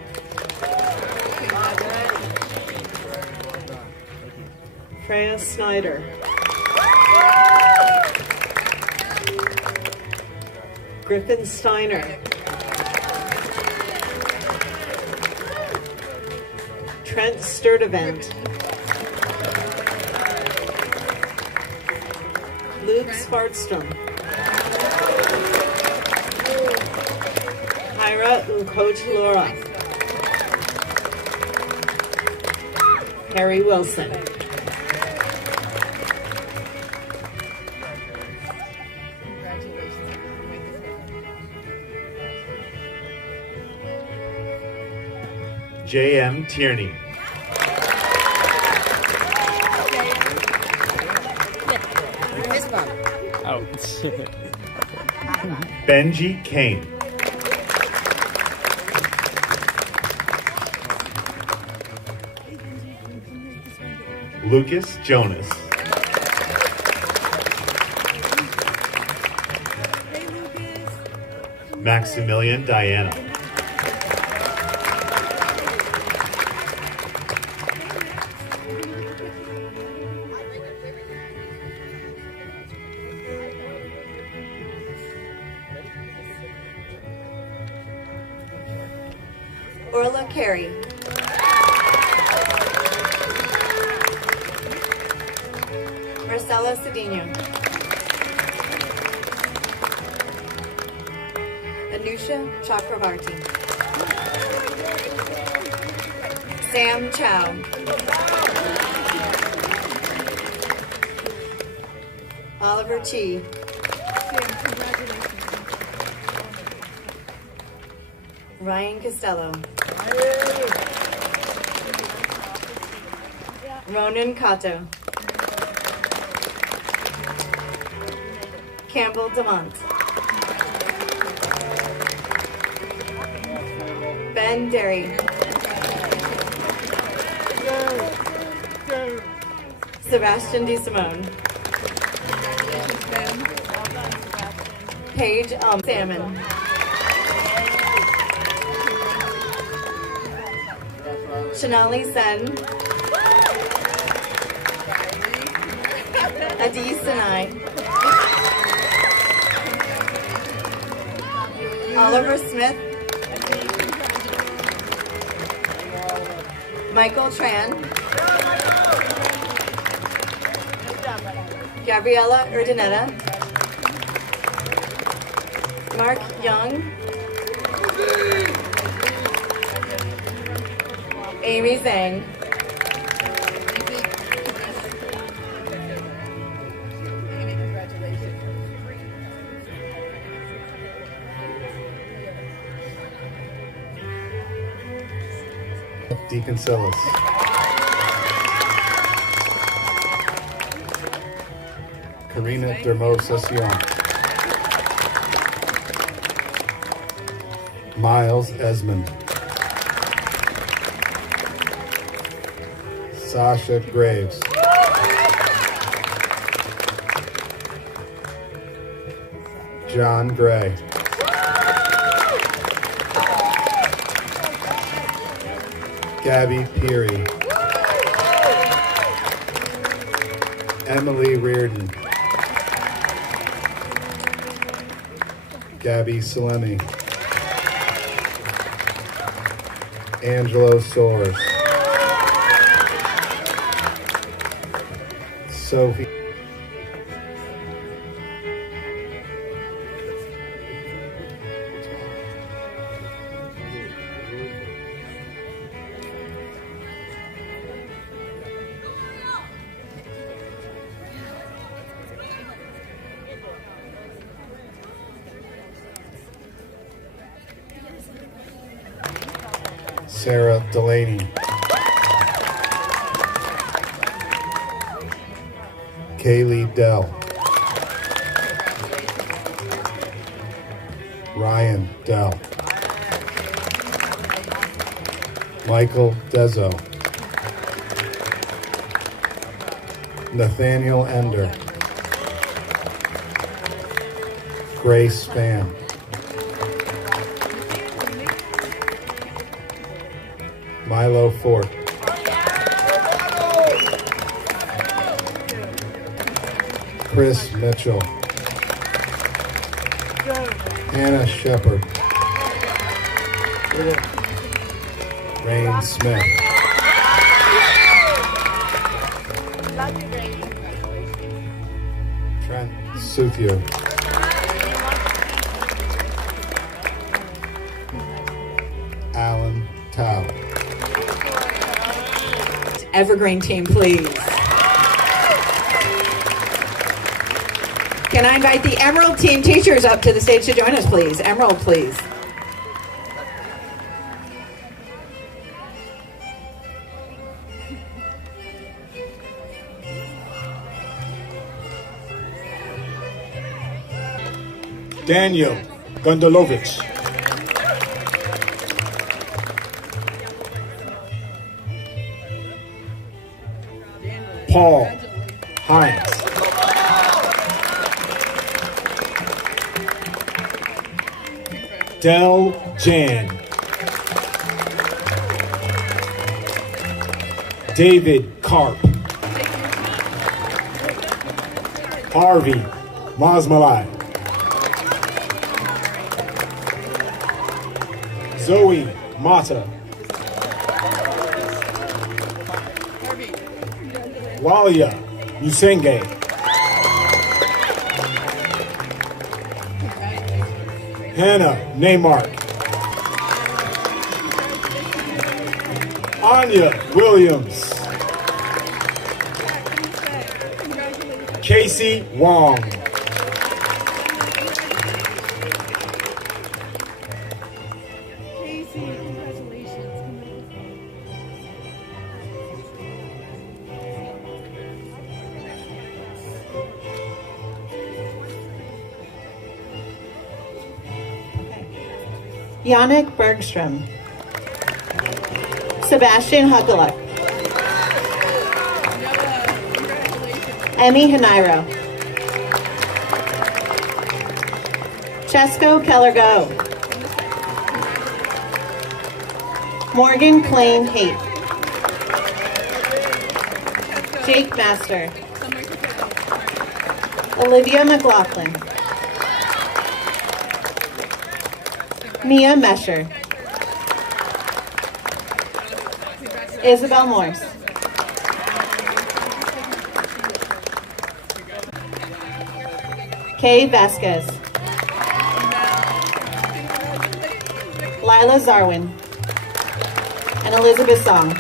Freya Snyder. Griffin Steiner. Trent Sturdivant. Luke Svartstrom. Kyra Ukoch-Lora. Harry Wilson. J.M. Tierney. Oh. Benji Kane. Lucas Jonas. Maximilian Diana. Orla Carey. Marcelo Cedinho. Anusha Chakravarti. Sam Chow. Oliver Chi. Ryan Costello. Ronan Kato. Campbell Demont. Ben Derry. Sebastian DeSimone. Paige Salmon. Shanali Sen. Adi Sinai. Oliver Smith. Michael Tran. Gabriella Urdaneta. Mark Young. Amy Zhang. Deacon Silas. Karina Dermo-Session. Miles Esmond. Sasha Graves. John Gray. Gabby Peary. Emily Reardon. Gabby Salemi. Angelo Soares. Sophie. Sarah Delaney. Kaylee Dell. Ryan Dell. Michael Dezo. Nathaniel Ender. Grace Spann. Milo Fort. Chris Mitchell. Hannah Shepard. Rain Smith. Trent Suthio. Alan Tao. Evergreen team, please. Can I invite the Emerald team teachers up to the stage to join us, please? Emerald, please. Daniel Gondolovich. Paul Hines. Del Jan. David Karp. Harvey Masmalai. Zoe Mata. Walia Usenge. Hannah Neymark. Anya Williams. Casey Wong. Yannick Bergstrom. Sebastian Huckeluck. Emmy Hanairo. Chesco Keller-Go. Morgan Klein Haight. Jake Master. Olivia McLaughlin. Mia Mesher. Isabel Morse. Kay Vasquez. Lila Zarwin. And Elizabeth Song.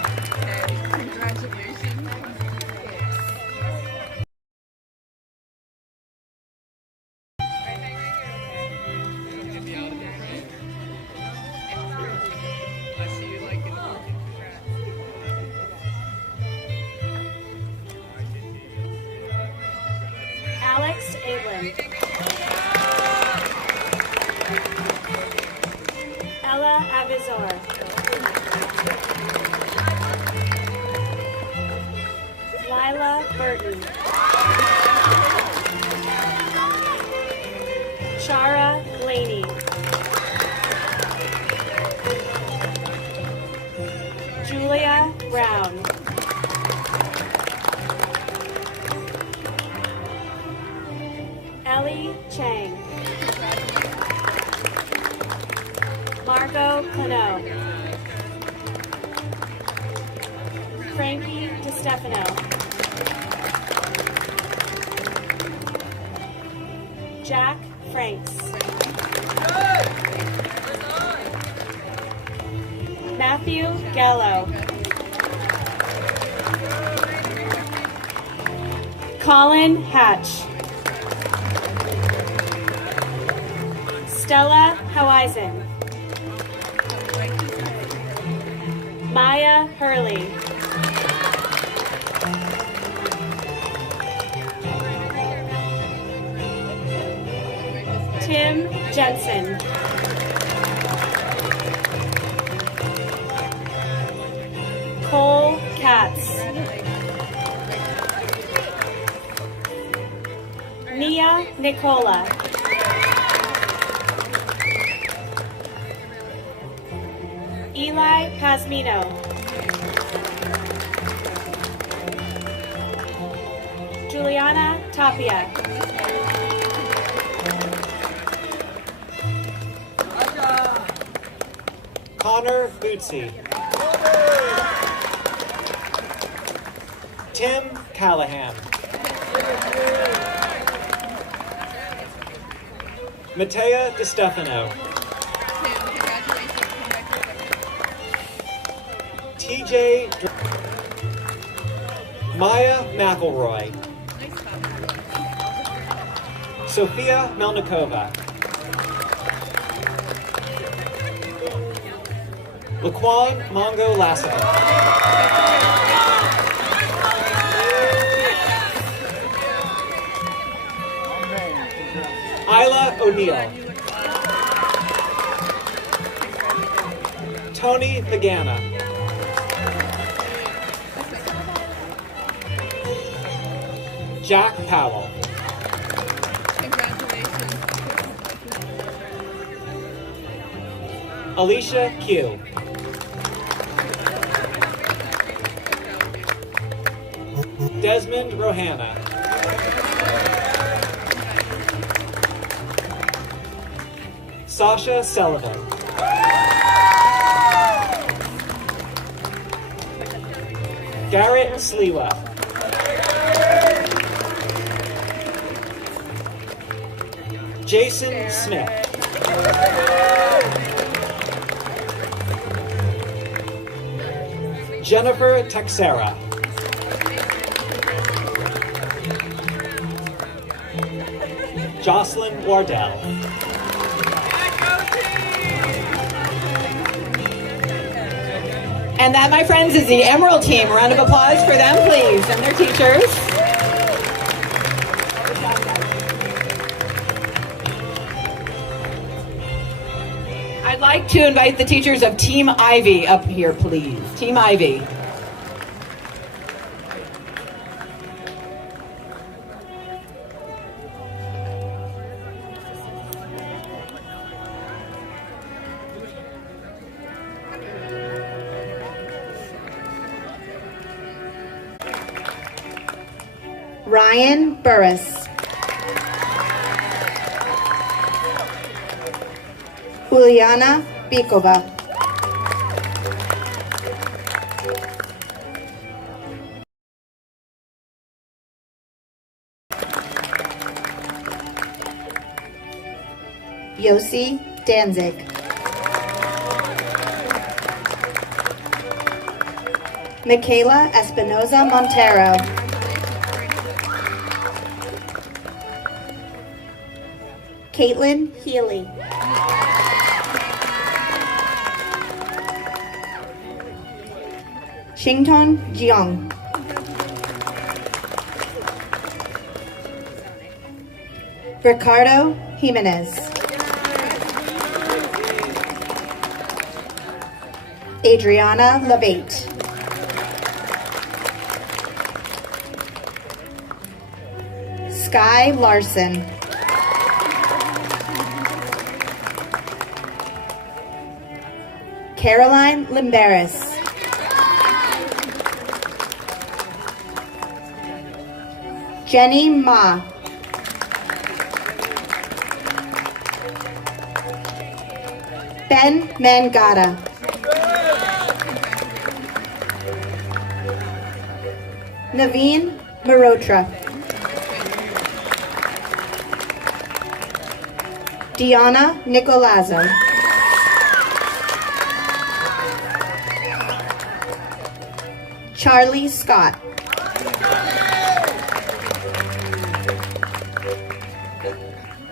Alex Ablin. Ella Avizor. Lila Burton. Chara Glaney. Julia Nellie Chang. Margot Cano. Frankie DeStefano. Jack Franks. Matthew Gallo. Colin Hatch. Stella Howizen. Maya Hurley. Tim Jensen. Cole Katz. Nia Nicola. Eli Pasmino. Juliana Tapia. Connor Bootsy. Tim Callahan. Matea DeStefano. TJ Maya McElroy. Sophia Melnikova. Laquan Mongo Lassiter. Isla O'Neill. Tony Pagana. Jack Powell. Alicia Q. Desmond Rohanna. Sasha Sullivan. Garrett Sliwa. Jason Smith. Jennifer Texera. Jocelyn Wardell. And that, my friends, is the Emerald team. A round of applause for them, please, and their teachers. I'd like to invite the teachers of Team Ivy up here, please. Team Ivy. Ryan Burris. Juliana Bikova. Yossi Danzig. Michaela Espinoza Montero. Caitlin Healy. Xington Jiang. Ricardo Jimenez. Adriana Labate. Sky Larson. Caroline Limberis. Jenny Ma. Ben Mangata. Naveen Marotra. Diana Nicolazzo. Charlie Scott.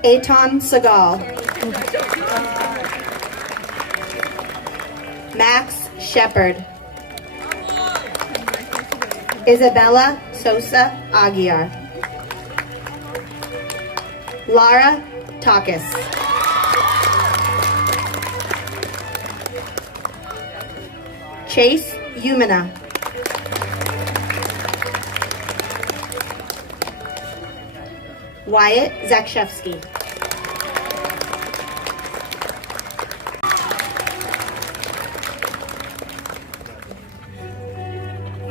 Eitan Segal. Max Shepard. Isabella Sosa Aguiar. Lara Takis. Chase Umina. Wyatt Zakshevsky.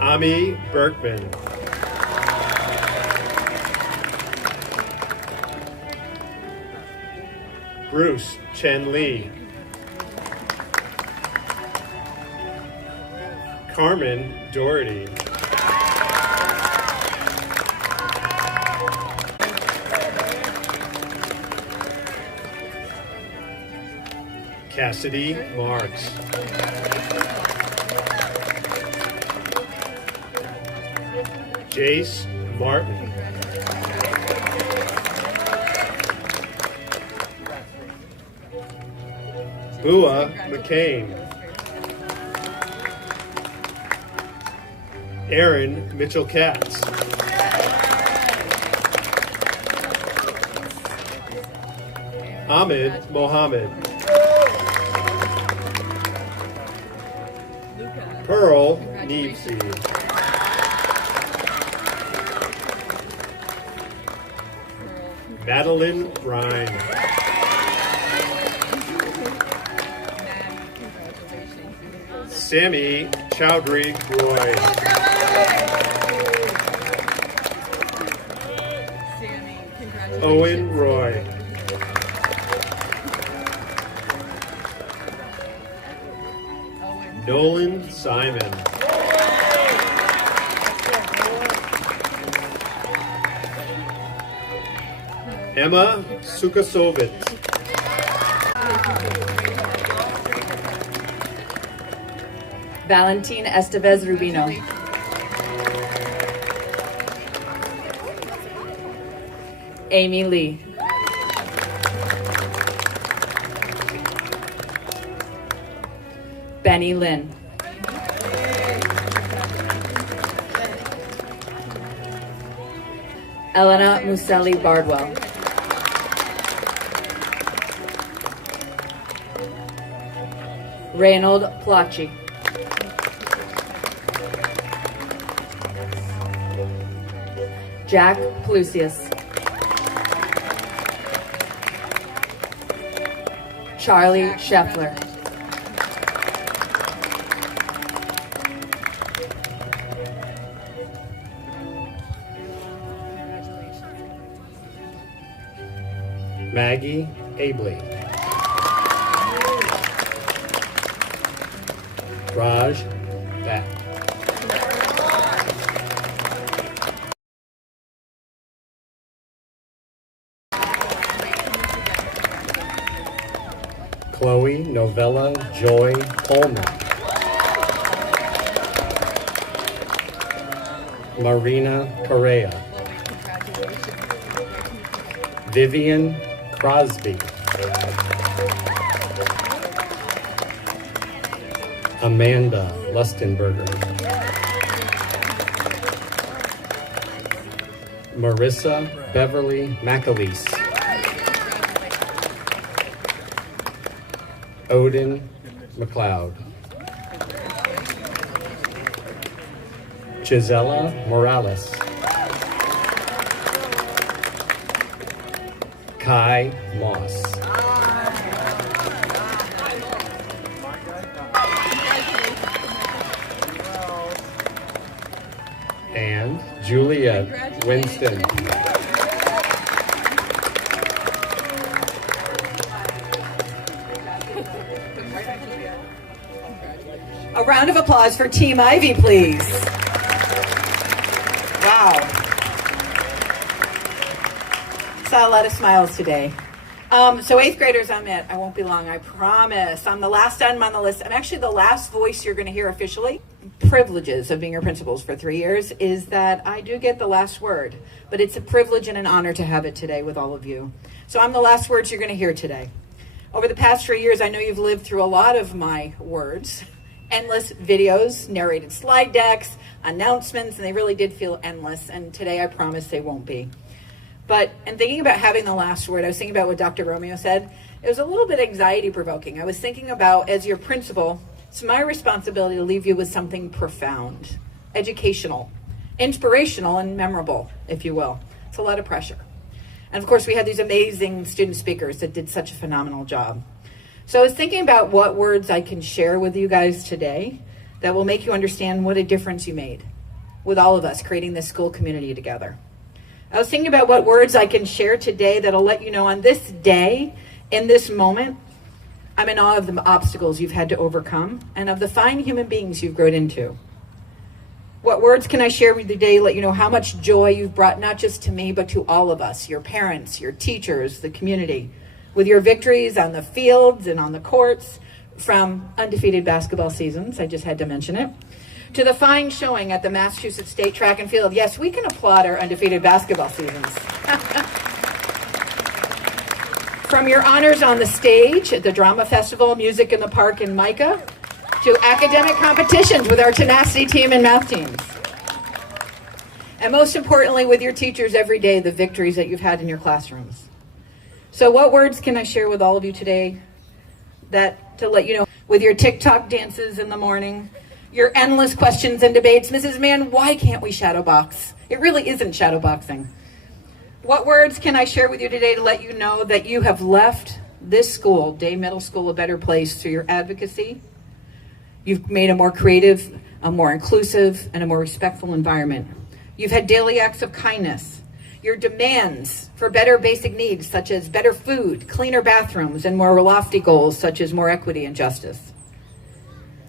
Ami Berkman. Bruce Chen Lee. Carmen Doherty. Cassidy Marks. Jace Martin. Bua McCain. Aaron Mitchell Katz. Ahmed Mohammed. Pearl Neepsey. Madeline Ryan. Sammy Chowdhury Roy. Owen Roy. Nolan Simon. Emma Sukasovit. Valentin Estevez Rubino. Amy Lee. Benny Lynn. Elena Muselli Bardwell. Reynold Placci. Jack Pelusius. Charlie Scheffler. Maggie Abley. Raj Bhatt. Chloe Novella Joy Coleman. Marina Correa. Vivian Crosby. Amanda Lustenberger. Marissa Beverly McAleese. Odin McLeod. Gisela Morales. Kai Moss. And Juliet Winston. round of applause for Team Ivy, please. Wow. Saw a lot of smiles today. So 8th graders, I'm it. I won't be long, I promise. I'm the last item on the list. I'm actually the last voice you're going to hear officially. Privileges of being your principals for 3 years is that I do get the last word, but it's a privilege and an honor to have it today with all of you. So I'm the last words you're going to hear today. Over the past 3 years, I know you've lived through a lot of my words, endless videos, narrated slide decks, announcements, and they really did feel endless. And today I promise they won't be. But in thinking about having the last word, I was thinking about what Dr. Romeo said. It was a little bit anxiety provoking. I was thinking about, as your principal, it's my responsibility to leave you with something profound, educational, inspirational, and memorable, if you will. It's a lot of pressure. And of course, we had these amazing student speakers that did such a phenomenal job. So I was thinking about what words I can share with you guys today that will make you understand what a difference you made with all of us creating this school community together. I was thinking about what words I can share today that'll let you know on this day, in this moment, I'm in awe of the obstacles you've had to overcome and of the fine human beings you've grown into. What words can I share with you today to let you know how much joy you've brought not just to me, but to all of us, your parents, your teachers, the community, with your victories on the fields and on the courts, from undefeated basketball seasons, I just had to mention it, to the fine showing at the Massachusetts State Track and Field. Yes, we can applaud our undefeated basketball seasons. From your honors on the stage at the Drama Festival, Music in the Park in Micah, to academic competitions with our tenacity team and math teams. And most importantly, with your teachers every day, the victories that you've had in your classrooms. So what words can I share with all of you today that to let you know, with your TikTok dances in the morning, your endless questions and debates, Mrs. Mann, why can't we shadow box? It really isn't shadow boxing. What words can I share with you today to let you know that you have left this school, Day Middle School, a better place through your advocacy? You've made a more creative, a more inclusive, and a more respectful environment. You've had daily acts of kindness. Your demands for better basic needs, such as better food, cleaner bathrooms, and more lofty goals, such as more equity and justice.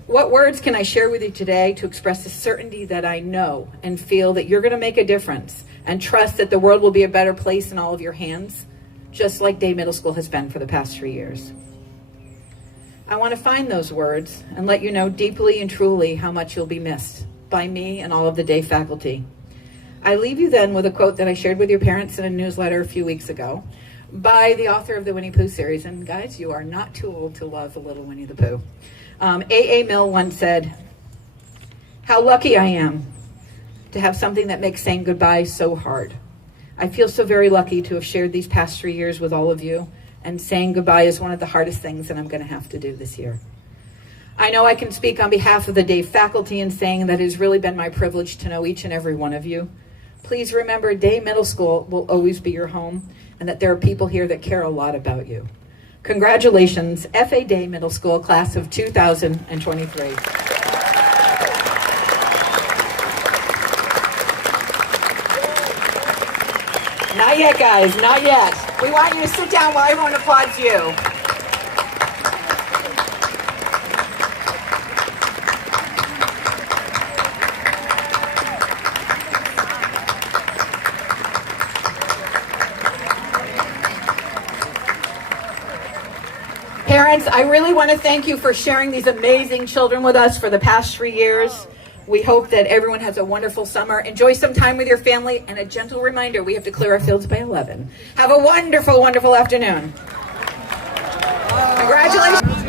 What words can I share with you today to express the certainty that I know and feel that you're going to make a difference and trust that the world will be a better place in all of your hands, just like Day Middle School has been for the past 3 years? I want to find those words and let you know deeply and truly how much you'll be missed by me and all of the Day faculty. I leave you then with a quote that I shared with your parents in a newsletter a few weeks ago by the author of the Winnie Pooh series. And guys, you are not too old to love the little Winnie the Pooh. A.A. Mill once said, "How lucky I am to have something that makes saying goodbye so hard. I feel so very lucky to have shared these past 3 years with all of you, and saying goodbye is one of the hardest things that I'm going to have to do this year. I know I can speak on behalf of the Day faculty in saying that it has really been my privilege to know each and every one of you. Please remember, Day Middle School will always be your home, and that there are people here that care a lot about you. Congratulations, FA Day Middle School class of 2023. Not yet, guys, not yet. We want you to sit down while everyone applauds you. Parents, I really want to thank you for sharing these amazing children with us for the past 3 years. We hope that everyone has a wonderful summer. Enjoy some time with your family, and a gentle reminder, we have to clear our fields by 11. Have a wonderful, wonderful afternoon. Congratulations.